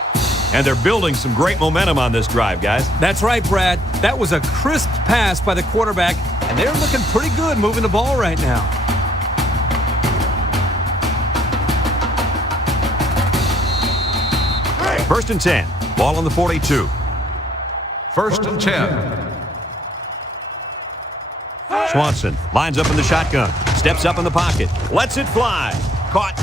And they're building some great momentum on this drive, guys. That's right, Brad. That was a crisp pass by the quarterback, and they're looking pretty good moving the ball right now. First and 10. Ball on the 42. First and 10. Swanson lines up in the shotgun. Steps up in the pocket. Lets it fly. Caught.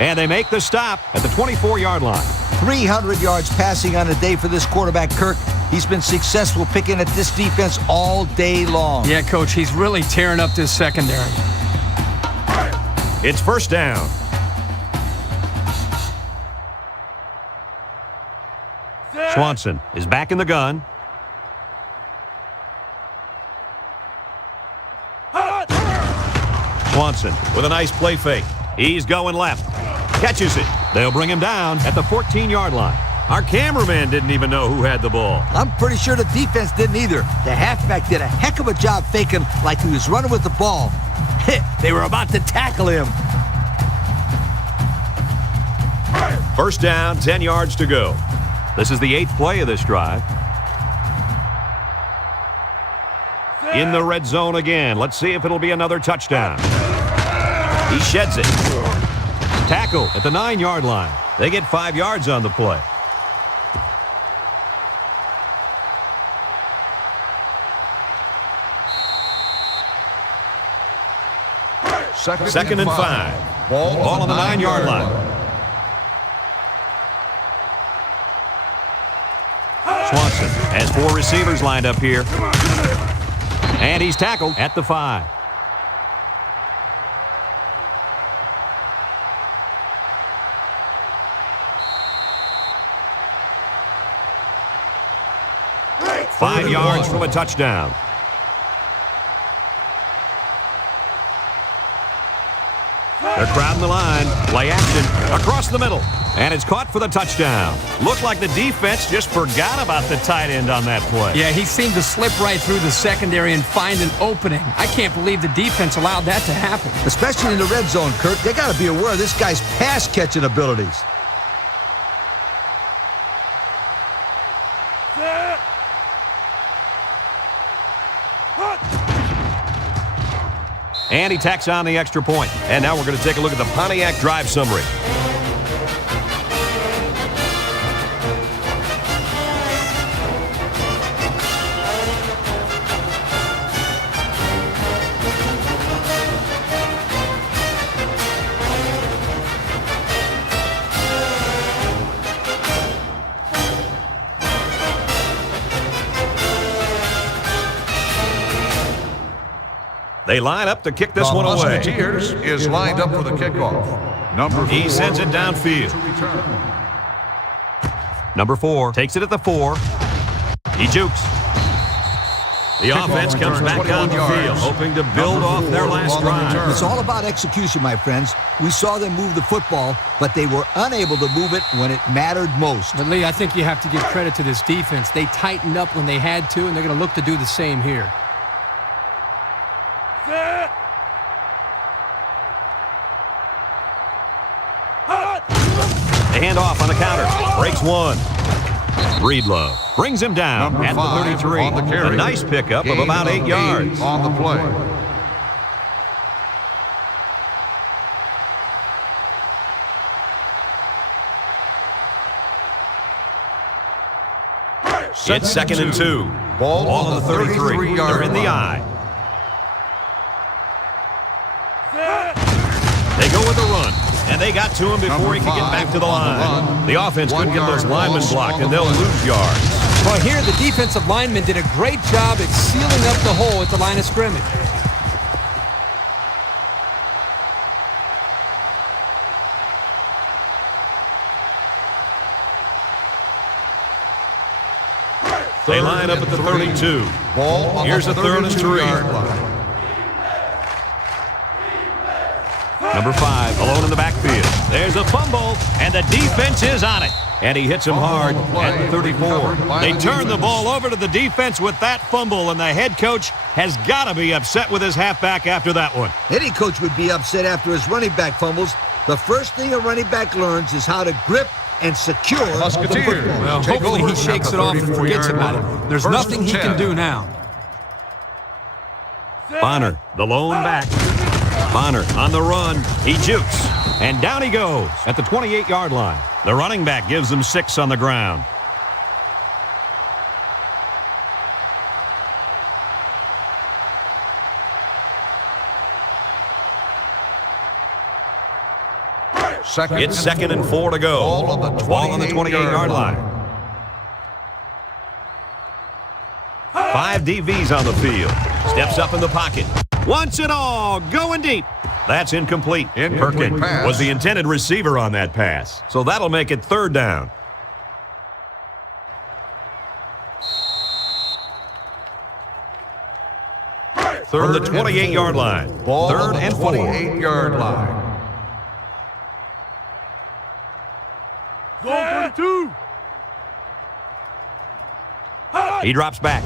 And they make the stop at the 24-yard line. 300 yards passing on a day for this quarterback, Kirk. He's been successful picking at this defense all day long. Yeah, Coach, he's really tearing up this secondary. It's first down. Swanson is back in the gun. Swanson with a nice play fake. He's going left. Catches it. They'll bring him down at the 14-yard line. Our cameraman didn't even know who had the ball. I'm pretty sure the defense didn't either. The halfback did a heck of a job faking like he was running with the ball. They were about to tackle him. First down, 10 yards to go. This is the 8th play of this drive. In the red zone again. Let's see if it'll be another touchdown. He sheds it. Tackle at the 9-yard line. They get 5 yards on the play. Second and 5. Ball on the 9-yard line. Swanson has 4 receivers lined up here. And he's tackled at the 5. Five yards from a touchdown. They're crowding the line. Play action across the middle. And it's caught for the touchdown. Looked like the defense just forgot about the tight end on that play. Yeah, he seemed to slip right through the secondary and find an opening. I can't believe the defense allowed that to happen. Especially in the red zone, Kirk. They got to be aware of this guy's pass-catching abilities. And he tacks on the extra point. And now we're going to take a look at the Pontiac drive summary. They line up to kick this one away. Musketeers is lined up for the kickoff. Number 4. He sends it downfield. Number 4 takes it at the 4. He jukes. The offense comes back on the field, hoping to build off their last drive. It's all about execution, my friends. We saw them move the football, but they were unable to move it when it mattered most. But, Lee, I think you have to give credit to this defense. They tightened up when they had to, and they're going to look to do the same here. They hand off on the counter. Breaks one. Breedlove brings him down Number at the 5 33. on the carry. A nice pickup of about 8 yards. On the play. It's second and 2. Ball on the 33. They're in the eye. They go with the run. And they got to him before he could get back to the line. The offense couldn't get those linemen blocked, and they'll lose yards. Well, here the defensive linemen did a great job at sealing up the hole at the line of scrimmage. They line up at the 32. Ball Here's a 3rd and 3. Number 5, alone in the backfield. There's a fumble, and the defense is on it. And he hits him hard at the 34. They turn the ball over to the defense with that fumble, and the head coach has got to be upset with his halfback after that one. Any coach would be upset after his running back fumbles. The first thing a running back learns is how to grip and secure the Musketeers. football. Well, Take hopefully over he shakes at it the off and forgets 34-yard about line. it. There's First nothing and he can 10. do now. Bonner, the lone back. Bonner on the run. He jukes. And down he goes at the 28-yard line. The running back gives them 6 on the ground. It's 2nd and 4 to go. Ball on the 28-yard line. 5 DVs on the field. Steps up in the pocket. Wants it all. Going deep. That's incomplete. Perkins pass. was the intended receiver on that pass. So that'll make it 3rd down. From the 28-yard line. Ball 3rd on the and 4. 28-yard line. Zone 22. He drops back.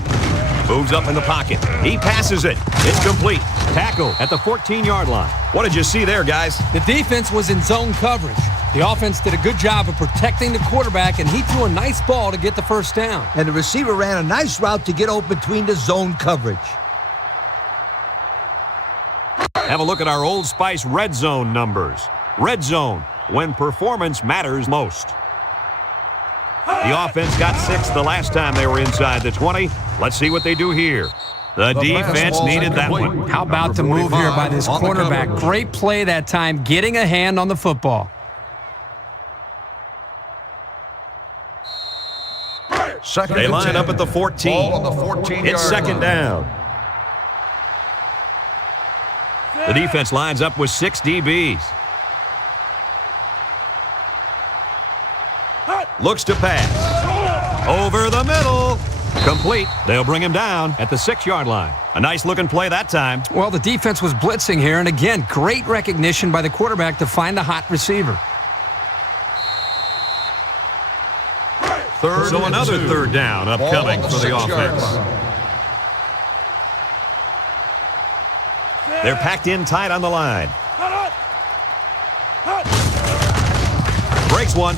Moves up in the pocket. He passes it. It's complete. Tackle at the 14-yard line. What did you see there, guys? The defense was in zone coverage. The offense did a good job of protecting the quarterback, and he threw a nice ball to get the first down. And the receiver ran a nice route to get open between the zone coverage. Have a look at our Old Spice red zone numbers. Red zone, when performance matters most. The offense got 6 the last time they were inside the 20. Let's see what they do here. The defense fastball needed that incomplete. one. How about the move here by this on the quarterback? coverage. Great play that time, getting a hand on the football. Second They and line 10. up at the 14. Ball on the 14-yard It's 2nd line. down. The defense lines up with 6 DBs. Looks to pass. Over the middle. Complete. They'll bring him down at the 6-yard line. A nice-looking play that time. Well, the defense was blitzing here, and again, great recognition by the quarterback to find the hot receiver. Third So and another 2. 3rd down Ball upcoming on for the 6-yard offense. line. They're packed in tight on the line. Breaks one.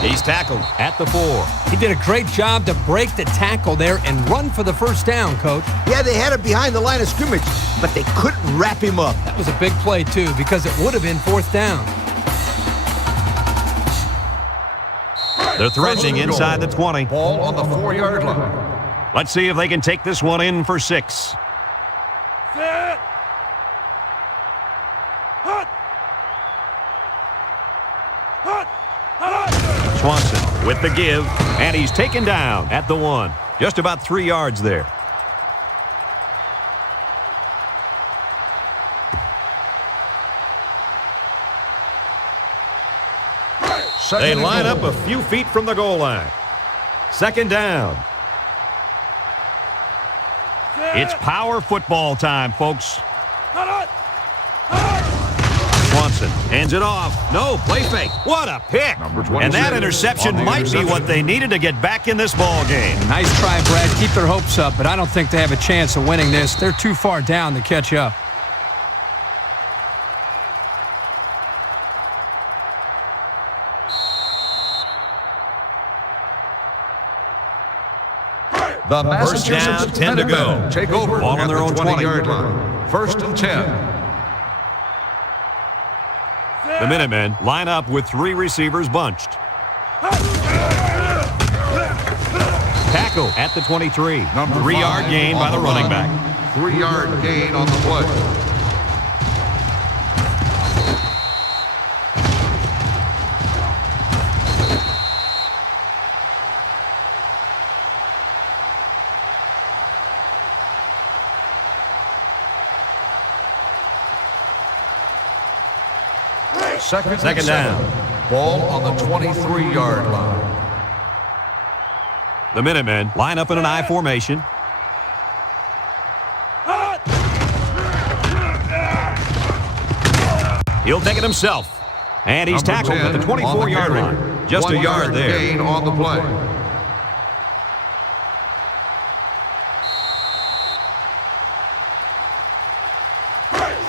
He's tackled at the 4. He did a great job to break the tackle there and run for the first down, Coach. Yeah, they had him behind the line of scrimmage, but they couldn't wrap him up. That was a big play, too, because it would have been 4th down. They're threatening First and inside the goal. 20. Ball on the 4-yard line. Let's see if they can take this one in for 6. Set. Hut. Hut. Hut. Swanson with the give, and he's taken down at the 1. Just about 3 yards there. Second They and line goal. up a few feet from the goal line. 2nd down. It's power football time, folks. Hut. Swanson hands it off. No, play fake. What a pick. Number 26 And that interception on the might be interception. what they needed to get back in this ball game. Nice try, Brad. Keep their hopes up, but I don't think they have a chance of winning this. They're too far down to catch up. The First down, Massachusetts 10 to go. Minutemen take over Ball on at their the own 20-yard line. 1st and 10. The Minutemen line up with 3 receivers bunched. Tackle at the 23. Number 3-yard 5 gain by on the running run. back. 3-yard gain on the play. Second Second down. Ball on the 23-yard line. The Minutemen line up in an I formation. He'll take it himself. And he's Number tackled at the 10 on 24-yard carry. line. Just a 1 yard there. Gain on the play.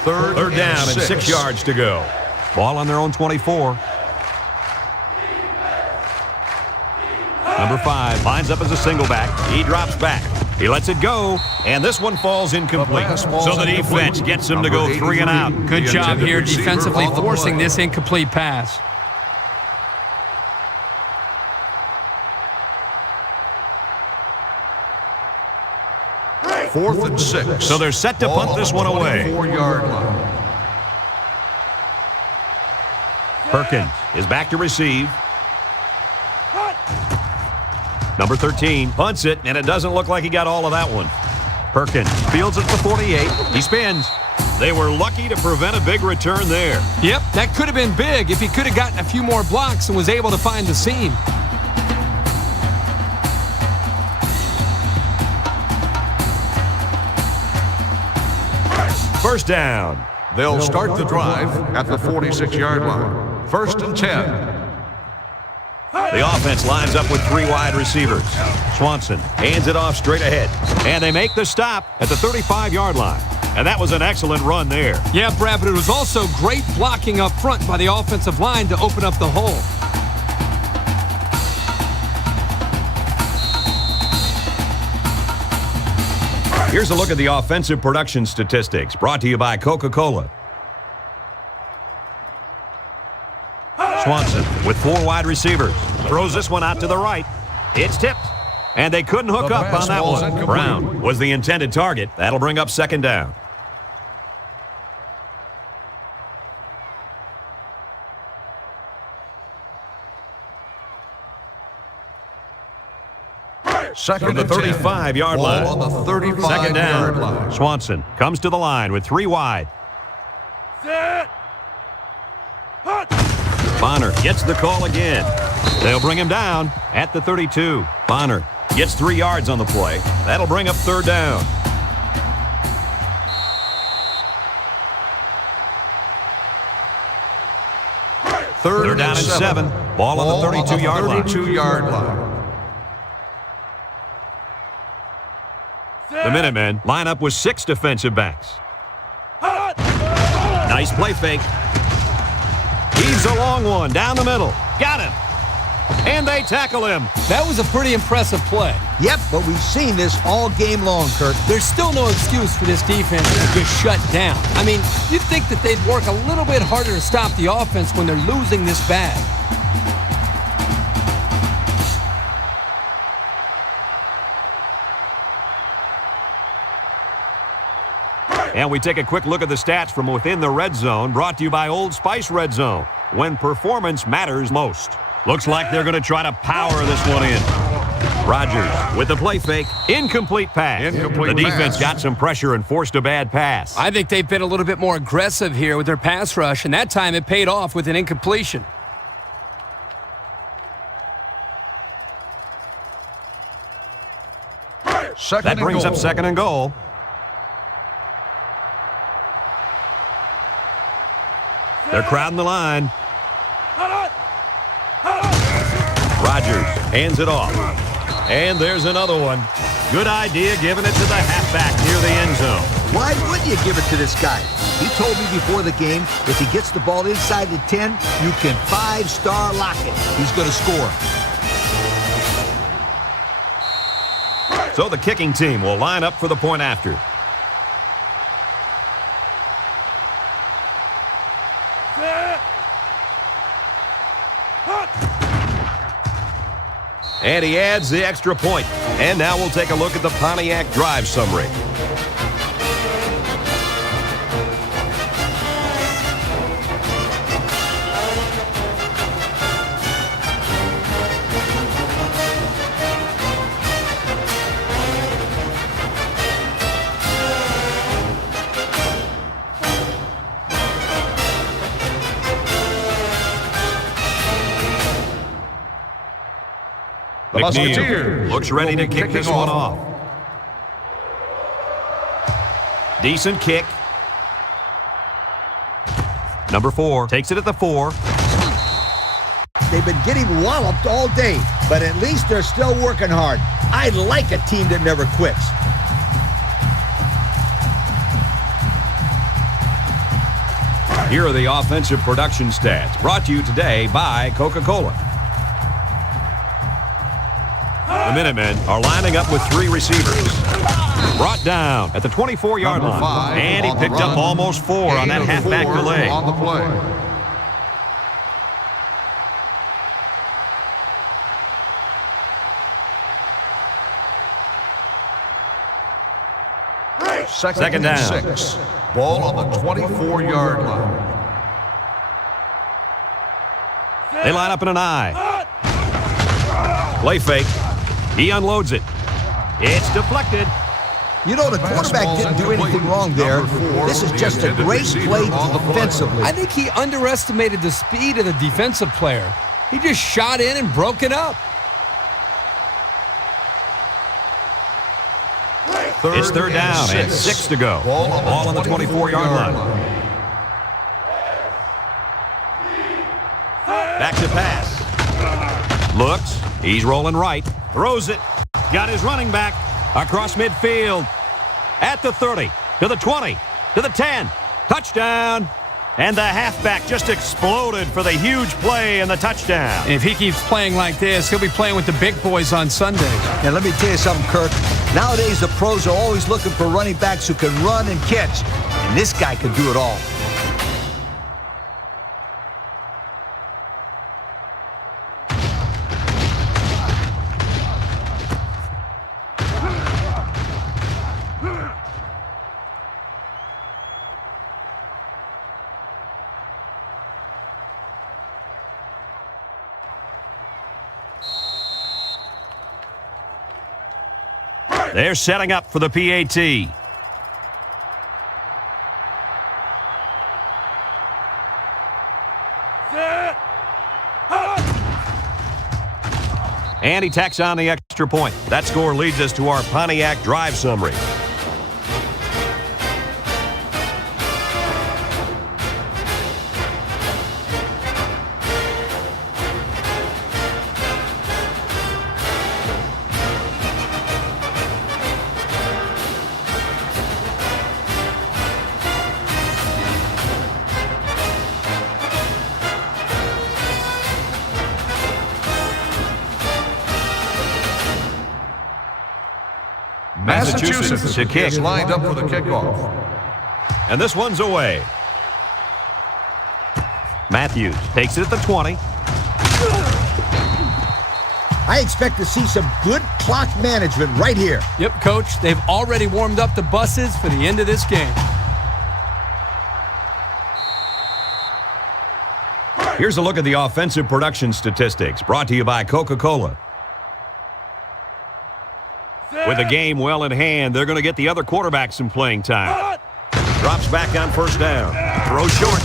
Third Third down and 6. 6 yards to go. Ball on their own 24. 5 lines up as a single back. He drops back. He lets it go, and this one falls incomplete. So the defense gets him to go 3 and out. Good job here defensively forcing this incomplete pass. Fourth and 6. So they're set to punt this one away. 4-yard line. Perkins is back to receive. Number 13 punts it, and it doesn't look like he got all of that one. Perkins fields it to 48. He spins. They were lucky to prevent a big return there. Yep, that could have been big if he could have gotten a few more blocks and was able to find the seam. First down. They'll start the drive at the 46-yard line. First and 10. The offense lines up with 3 wide receivers. Swanson hands it off straight ahead. And they make the stop at the 35-yard line. And that was an excellent run there. Yeah, Brad, but it was also great blocking up front by the offensive line to open up the hole. Here's a look at the offensive production statistics brought to you by Coca-Cola. Swanson with 4 wide receivers. Throws this one out to the right. It's tipped. And they couldn't hook up on that one. Brown was the intended target. That'll bring up second down. Second From the 35-yard line. On the 35-yard Second down. line. Swanson comes to the line with 3 wide. Set. Hut. Bonner gets the call again. They'll bring him down at the 32. Bonner gets 3 yards on the play. That'll bring up third down. Third down and 7. Ball on the 32-yard line. 32-yard line. The Minutemen line up with 6 defensive backs. Nice play fake. He's a long one down the middle. Got him. And they tackle him. That was a pretty impressive play. Yep, but we've seen this all game long, Kurt. There's still no excuse for this defense to just shut down. I mean, you'd think that they'd work a little bit harder to stop the offense when they're losing this bad. And we take a quick look at the stats from within the red zone, brought to you by Old Spice Red Zone, when performance matters most. Looks like they're going to try to power this one in. Rodgers with the play fake. Incomplete pass. Incomplete the defense pass. got some pressure and forced a bad pass. I think they've been a little bit more aggressive here with their pass rush, and that time it paid off with an incompletion. That brings up second and goal. They're crowding the line. Rodgers hands it off. And there's another one. Good idea giving it to the halfback near the end zone. Why wouldn't you give it to this guy? He told me before the game, if he gets the ball inside the 10, you can 5-star lock it. He's going to score. So the kicking team will line up for the point after. Set. Hut. And he adds the extra point. And now we'll take a look at the Pontiac drive summary. The Musketeers looks ready to kick this one off. Decent kick. Number 4 takes it at the 4. They've been getting walloped all day, but at least they're still working hard. I like a team that never quits. Here are the offensive production stats brought to you today by Coca-Cola. Minutemen are lining up with 3 receivers. Brought down at the 24-yard Number line. 5 And he on the picked up run. almost 4 on that Gain of halfback 4 delay. on the play. Second down. and 6. Ball on the 24-yard line. They line up in an I. Play fake. He unloads it. It's deflected. You know, the quarterback didn't do anything wrong there. This is just a great play defensively. I think he underestimated the speed of the defensive player. He just shot in and broke it up. It's third down and 6 to go. Ball on the 24-yard line. Back to pass. Looks. He's rolling right. Throws it. Got his running back across midfield. At the 30. To the 20. To the 10. Touchdown. And the halfback just exploded for the huge play and the touchdown. If he keeps playing like this, he'll be playing with the big boys on Sundays. And let me tell you something, Kirk. Nowadays, the pros are always looking for running backs who can run and catch. And this guy can do it all. They're setting up for the PAT. And he tacks on the extra point. That score leads us to our Pontiac drive summary. Massachusetts to kick. is lined up for the kickoff. And this one's away. Matthews takes it at the 20. I expect to see some good clock management right here. Yep, Coach. They've already warmed up the buses for the end of this game. Here's a look at the offensive production statistics brought to you by Coca-Cola. With the game well in hand, they're going to get the other quarterback some playing time. Drops back on first down. Throws short.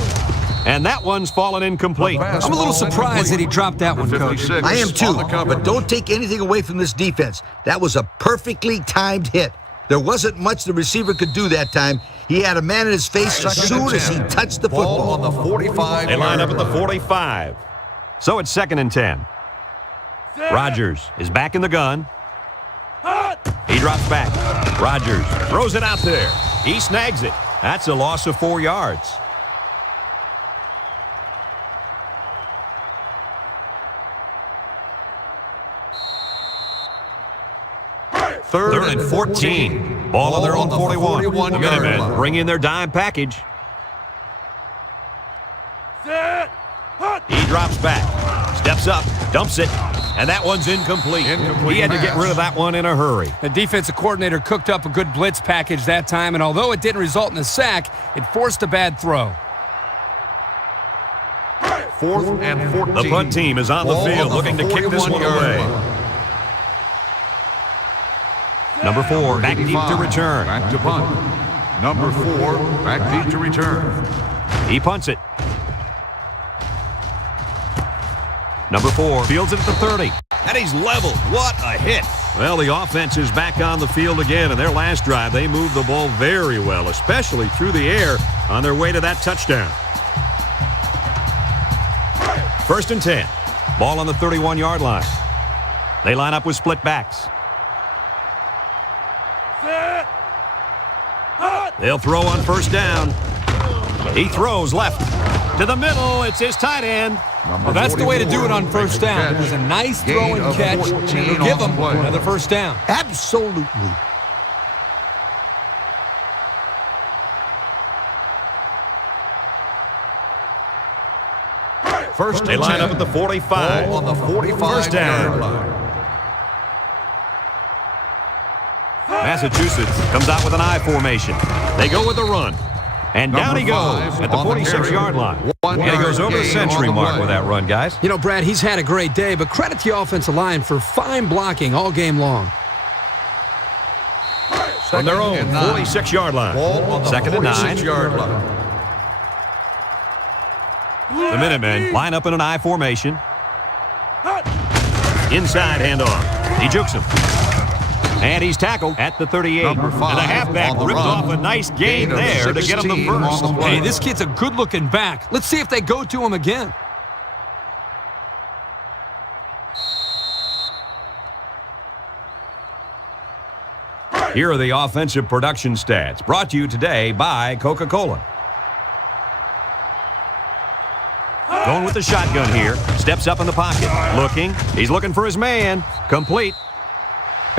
And that one's fallen incomplete. I'm a little surprised that he dropped that one, Coach. I am too, but don't take anything away from this defense. That was a perfectly timed hit. There wasn't much the receiver could do that time. He had a man in his face as soon as he touched the Ball football. on the 45. They line up at the 45. So it's 2nd and 10. Rodgers is back in the gun. He drops back. Rodgers throws it out there. He snags it. That's a loss of 4 yards. Third and 14. Ball on their own 41. The Minutemen bring in their dime package. He drops back. Steps up. Dumps it. And that one's incomplete. He had to get rid of that one in a hurry. The defensive coordinator cooked up a good blitz package that time, and although it didn't result in a sack, it forced a bad throw. 4th and 14. The punt team is on the field looking to kick this one away. Number 4, back deep to return. Back to punt. Number 4, back deep to return. He punts it. Number 4 fields it at the 30. And he's leveled. What a hit. Well, the offense is back on the field again. In their last drive, they moved the ball very well, especially through the air on their way to that touchdown. 1st and 10. Ball on the 31-yard line. They line up with split backs. They'll throw on first down. He throws left to the middle. It's his tight end. Well, that's the way to do it on first down. It was a nice throw and catch. Give them another first down. Absolutely. First They line up at the 45. on the 45 First down. line. Massachusetts comes out with an I formation. They go with the run. And down he goes at the 46-yard line. And he goes over the century mark with that run, guys. You know, Brad, he's had a great day, but credit the offensive line for fine blocking all game long. On their own 46-yard line. Ball on the Second and 9. 46-yard line. The Minutemen line up in an I formation. Inside handoff. He jukes him. And he's tackled at the 38. Number 5 And the halfback on the ripped run. off a nice gain Gain of there to get him the 16 on first. the play. Hey, this kid's a good-looking back. Let's see if they go to him again. Here are the offensive production stats, brought to you today by Coca-Cola. Going with the shotgun here. Steps up in the pocket. Looking. He's looking for his man. Complete.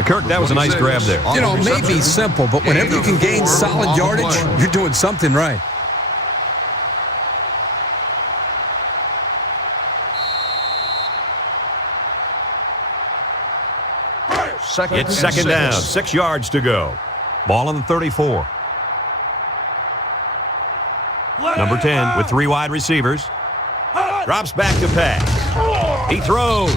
Kirk, that was a nice grab there. You know, it may be simple, but whenever you can gain solid yardage, you're doing something right. It's second down. 6 yards to go. Ball on the 34. Number 10 with 3 wide receivers. Drops back to pass. He throws.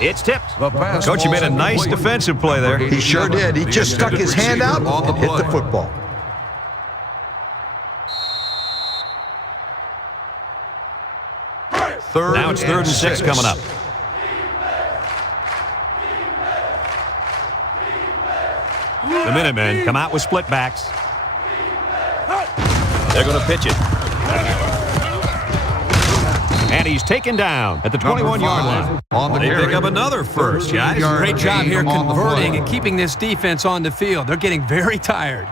It's tipped. Coach, you made a nice defensive play there. He sure did. He just stuck his hand out and hit the football. Now it's 3rd and 6 coming up. The Minutemen come out with split backs. They're going to pitch it. And he's taken down at the 21-yard line. On the They carry. pick up another first, guys. Great job here on the converting play. and keeping this defense on the field. They're getting very tired.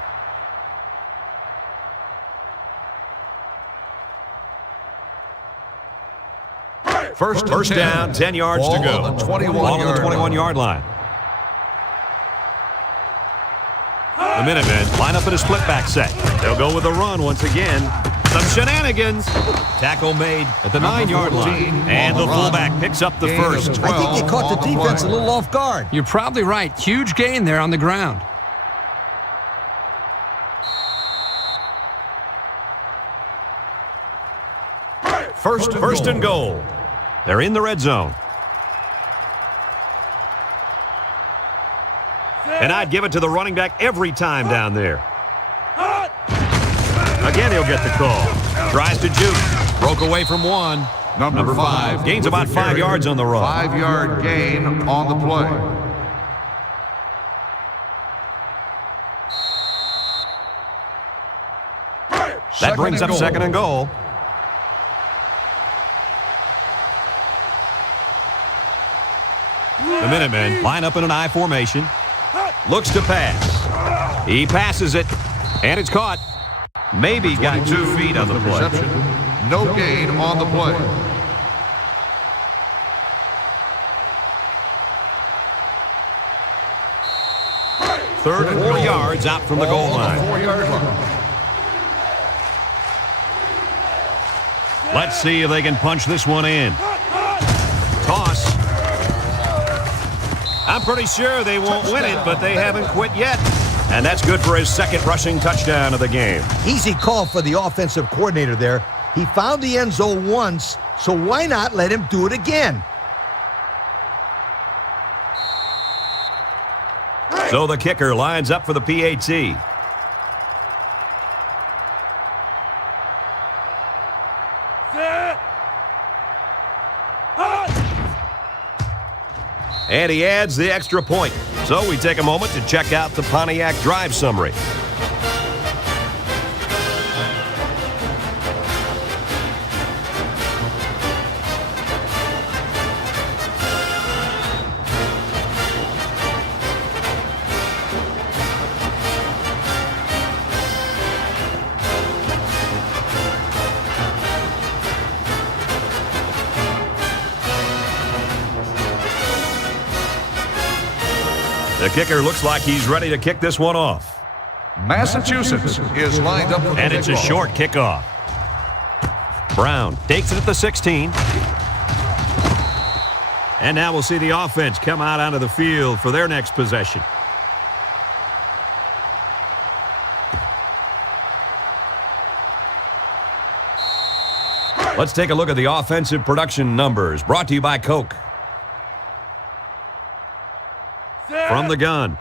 First down, 10 yards to go. Ball on the 21-yard Ball on the 21-yard line. The Minutemen line up in a split back set. They'll go with the run once again. Some shenanigans. Tackle made at the 9-yard line. And the fullback picks up the first. I think they caught the defense a little off guard. You're probably right. Huge gain there on the ground. First and goal. They're in the red zone. And I'd give it to the running back every time down there. Again, he'll get the call. Tries to juke. Broke away from one. Number 5. Gains about 5 yards on the run. 5-yard gain on the play. That brings up second and goal. The Minutemen line up in an I formation. Looks to pass. He passes it, and it's caught. Maybe got 2 feet on the play. Reception. No gain on the play. Third and 4 yards out from the goal Ball on the line. 4-yard line. Let's see if they can punch this one in. Toss. I'm pretty sure they won't win it, but they haven't quit yet. And that's good for his second rushing touchdown of the game. Easy call for the offensive coordinator there. He found the end zone once, so why not let him do it again? So the kicker lines up for the PAT. And he adds the extra point. So we take a moment to check out the Pontiac drive summary. The kicker looks like he's ready to kick this one off. Massachusetts is lined up for the And it's a kickoff. short kickoff. Brown takes it at the 16. And now we'll see the offense come out onto the field for their next possession. Let's take a look at the offensive production numbers, brought to you by Coke. From the gun,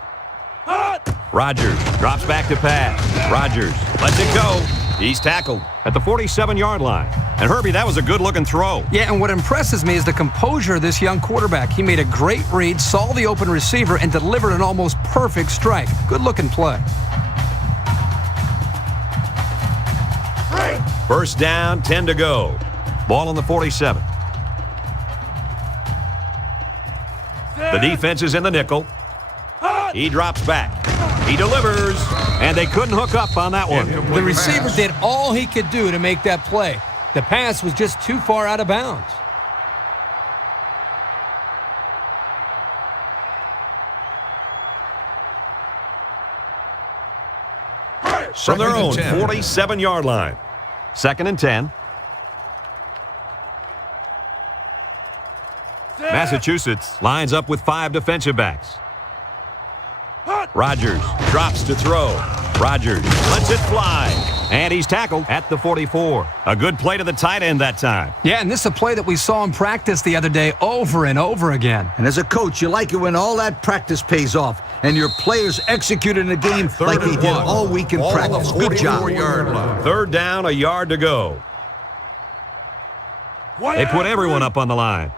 Rodgers drops back to pass. Rodgers lets it go. He's tackled at the 47-yard line. And Herbie, that was a good-looking throw. Yeah, and what impresses me is the composure of this young quarterback. He made a great read, saw the open receiver, and delivered an almost perfect strike. Good-looking play. First down, 10 to go. Ball on the 47. The defense is in the nickel. He drops back. He delivers, and they couldn't hook up on that one. The receiver did all he could do to make that play. The pass was just too far out of bounds. From their own 47-yard line. Second and 10. Massachusetts lines up with 5 defensive backs. Rodgers drops to throw. Rodgers lets it fly. And he's tackled at the 44. A good play to the tight end that time. Yeah, and this is a play that we saw in practice the other day over and over again. And as a coach, you like it when all that practice pays off and your players execute in the game like they did all week in practice. Good job. 44-yard line. Third down, a yard to go. They put everyone up on the line.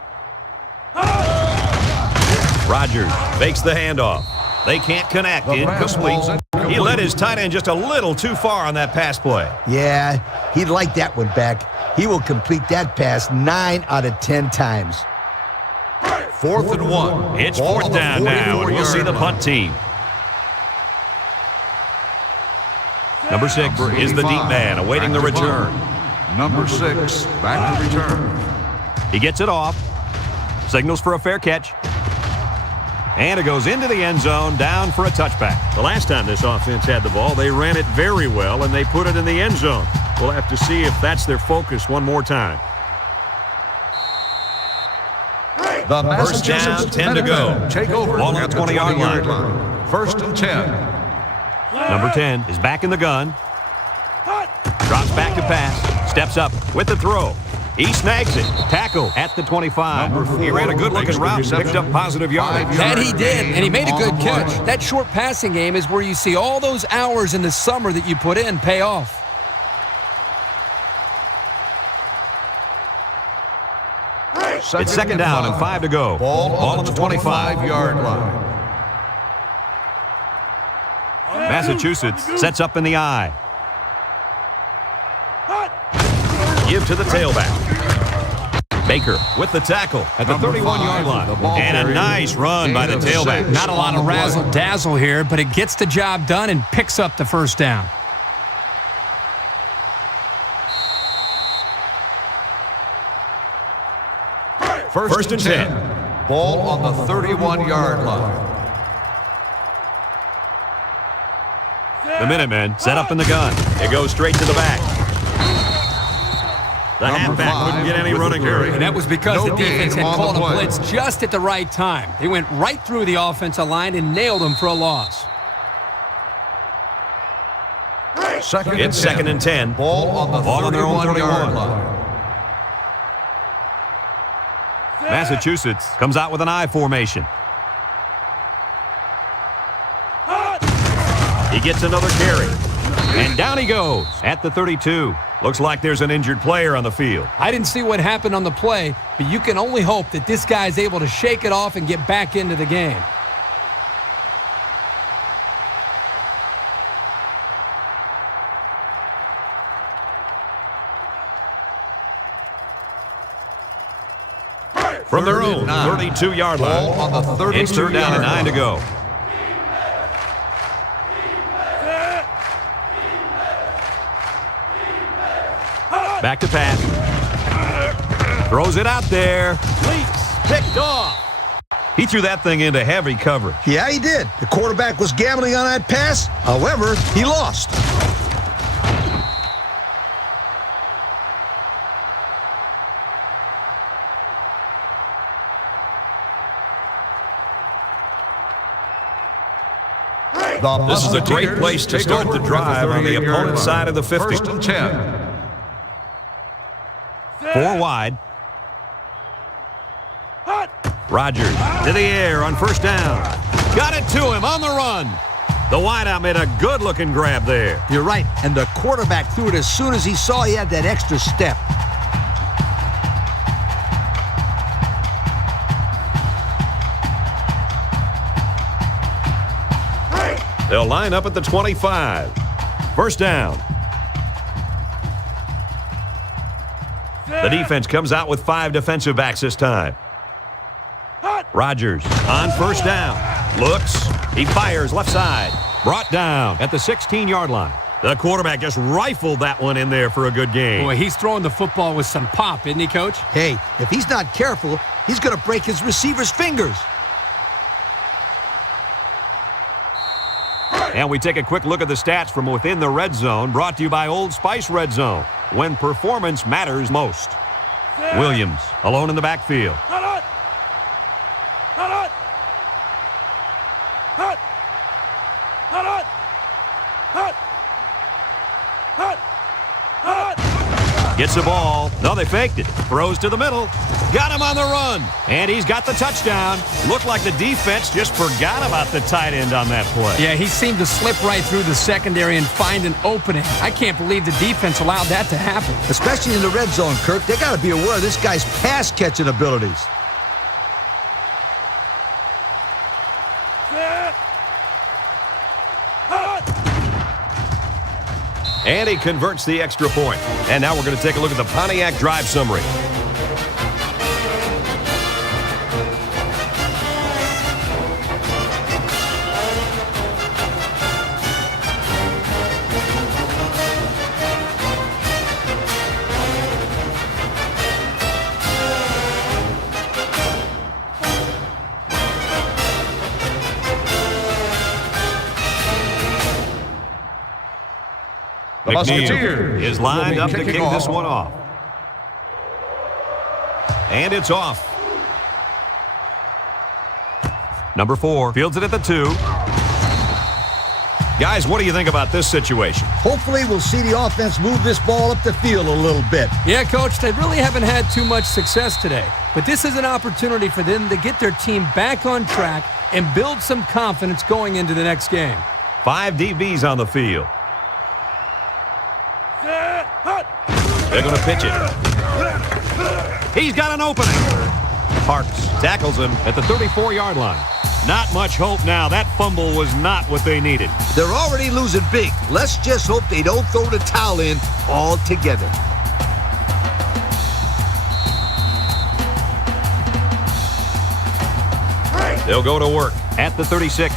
Rodgers fakes the handoff. They can't connect. Incomplete. He led his tight end just a little too far on that pass play. Yeah, he'd like that one back. He will complete that pass 9 out of 10 times. 4th and 1. It's Ball fourth on the down now, and we'll see the 44-yard punt team. Number 6 is the deep man awaiting the return. Number 6, back to return. He gets it off. Signals for a fair catch. And it goes into the end zone, down for a touchback. The last time this offense had the ball, they ran it very well, and they put it in the end zone. We'll have to see if that's their focus one more time. The First down, Massachusetts 10 to go. Minutemen take over Ball on at the the 20-yard 20-yard line. line. First and 10. Number 10 is back in the gun. Drops back to pass. Steps up with the throw. He snags it. Tackle at the 25. He ran a good-looking route and picked up positive yardage. That he did, and he made a good catch. That short passing game is where you see all those hours in the summer that you put in pay off. It's second down and 5 to go. Ball on the 25-yard line. Massachusetts sets up in the I. Give to the tailback. Baker with the tackle at the 31-yard line. And a nice run by the tailback. Not a lot of razzle-dazzle here, but it gets the job done and picks up the first down. First and 10. Ball on the 31-yard line. The Minutemen set up in the gun. It goes straight to the back. The halfback couldn't get any running room. And that was because the defense had called a play. blitz just at the right time. They went right through the offensive line and nailed him for a loss. It's second and 10. Ball on their own 31-yard line. Massachusetts comes out with an I formation. He gets another carry. And down he goes at the 32. Looks like there's an injured player on the field. I didn't see what happened on the play, but you can only hope that this guy's able to shake it off and get back into the game. From their own 32-yard line. Ball on the 32-yard It's third down and 9 to go. Back to pass. Throws it out there. Leaks. Picked off. He threw that thing into heavy coverage. Yeah, he did. The quarterback was gambling on that pass. However, he lost. This is a great place to start the drive on the opponent's side of the 50. First and 10. 4 wide. Rodgers to the air on first down. Got it to him on the run. The wideout made a good-looking grab there. You're right, and the quarterback threw it as soon as he saw he had that extra step. They'll line up at the 25. First down. The defense comes out with 5 defensive backs this time. Rodgers on first down. Looks. He fires left side. Brought down at the 16-yard line. The quarterback just rifled that one in there for a good game. Boy, he's throwing the football with some pop, isn't he, Coach? Hey, if he's not careful, he's going to break his receiver's fingers. And we take a quick look at the stats from within the red zone, brought to you by Old Spice Red Zone, when performance matters most. Williams alone in the backfield. Gets the ball. No, they faked it. Throws to the middle. Got him on the run. And he's got the touchdown. Looked like the defense just forgot about the tight end on that play. Yeah, he seemed to slip right through the secondary and find an opening. I can't believe the defense allowed that to happen. Especially in the red zone, Kirk. They got to be aware of this guy's pass-catching abilities. And he converts the extra point. And now we're going to take a look at the Pontiac drive summary. The Musketeers is lined up to kick kicking this off. one off. And it's off. Number 4 fields it at the 2. Guys, what do you think about this situation? Hopefully, we'll see the offense move this ball up the field a little bit. Yeah, Coach, they really haven't had too much success today. But this is an opportunity for them to get their team back on track and build some confidence going into the next game. 5 DBs on the field. They're going to pitch it. He's got an opening. Parks tackles him at the 34-yard line. Not much hope now. That fumble was not what they needed. They're already losing big. Let's just hope they don't throw the towel in altogether. They'll go to work at the 36.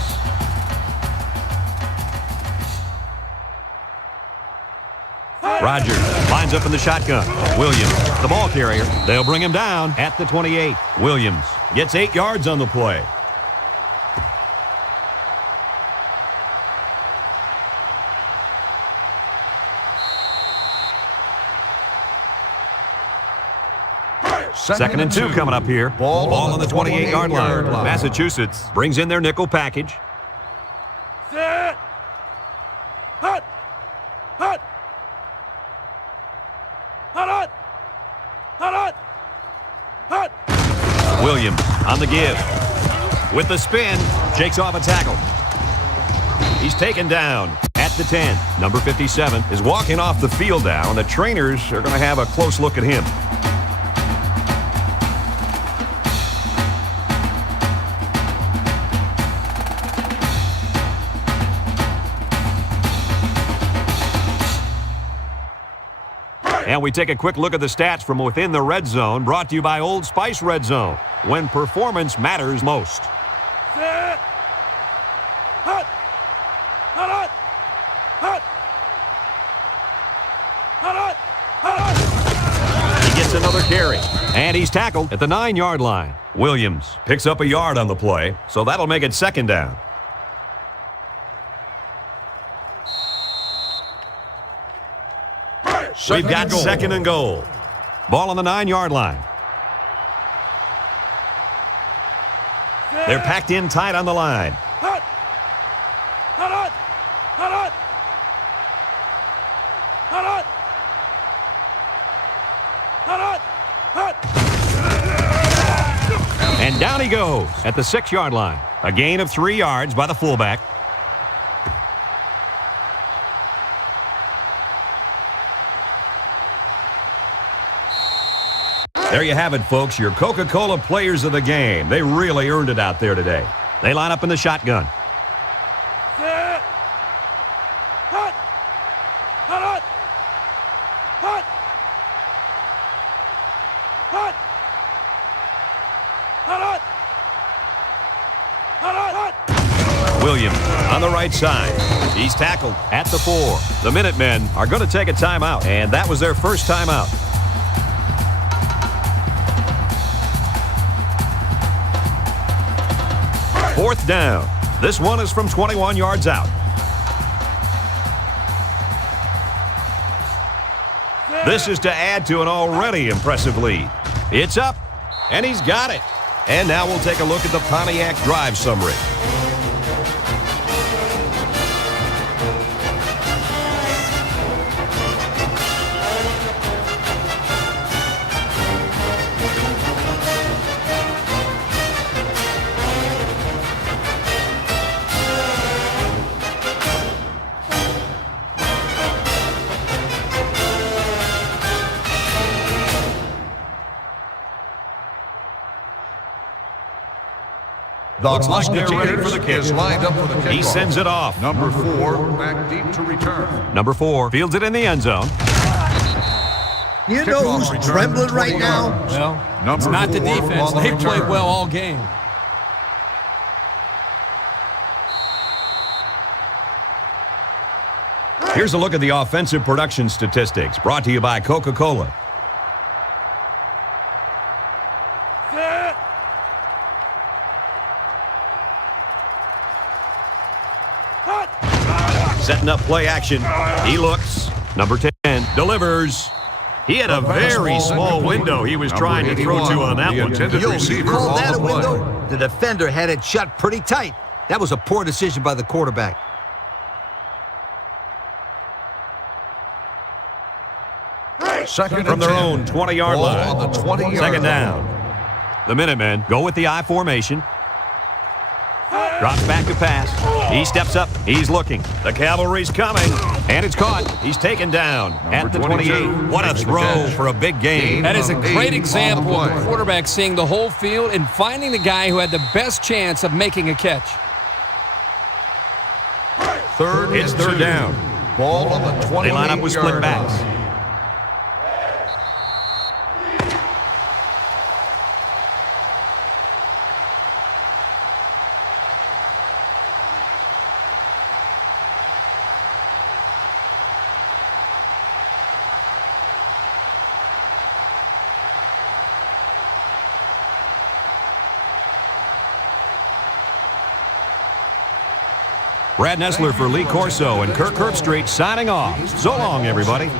Rodgers lines up in the shotgun. Williams, the ball carrier. They'll bring him down at the 28. Williams gets 8 yards on the play. Second and 2 coming up here. Ball on the 28-yard line. Massachusetts brings in their nickel package. Set. Hut. Hut. Hut. Hut. Hut. Williams on the give. With the spin, shakes off a tackle. He's taken down at the 10. Number 57 is walking off the field now, and the trainers are going to have a close look at him. And we take a quick look at the stats from within the red zone, brought to you by Old Spice Red Zone, when performance matters most. Set. Hut. Hut. Hut. Hut. Hut. He gets another carry. And he's tackled at the 9-yard line. Williams picks up a yard on the play, so that'll make it 2nd down. We've got 2nd and goal. Ball on the 9-yard line. They're packed in tight on the line. Hut! Hut! Hut! Hut! Hut! Hut! Hut! Hut! And down he goes at the 6-yard line. A gain of 3 yards by the fullback. There you have it, folks, your Coca-Cola players of the game. They really earned it out there today. They line up in the shotgun. Set! Hut! Hut! Hut! Hut! Hut! Hut! Hut! Williams on the right side. He's tackled at the 4. The Minutemen are going to take a timeout, and that was their first timeout. Fourth down. This one is from 21 yards out. This is to add to an already impressive lead. It's up, and he's got it. And now we'll take a look at the Pontiac drive summary. The Musketeers is lined up for the kickoff. He sends it off. Number 4, back deep to return. Number 4 fields it in the end zone. You know who's trembling right now? Well, it's not the defense. They've played well all game. Here's a look at the offensive production statistics brought to you by Coca-Cola. Set! Hut! Setting up play action. He looks. Number 10 delivers. He had a very small window he was trying to throw to on that one. You call that a window? The defender had it shut pretty tight. That was a poor decision by the quarterback. Second From and their 10. own 20-yard Ball line. on the 20-yard Second line. down. The Minutemen go with the I formation. Drops back to pass. He steps up. He's looking. The cavalry's coming. And it's caught. He's taken down at the 28. What a throw for a big gain. That is a great example of the play. quarterback seeing the whole field and finding the guy who had the best chance of making a catch. It's third down. Ball on the 28-yard They line up with split backs. line. Brad Nessler for Lee Corso and Kirk Herbstreit signing off. So long, everybody.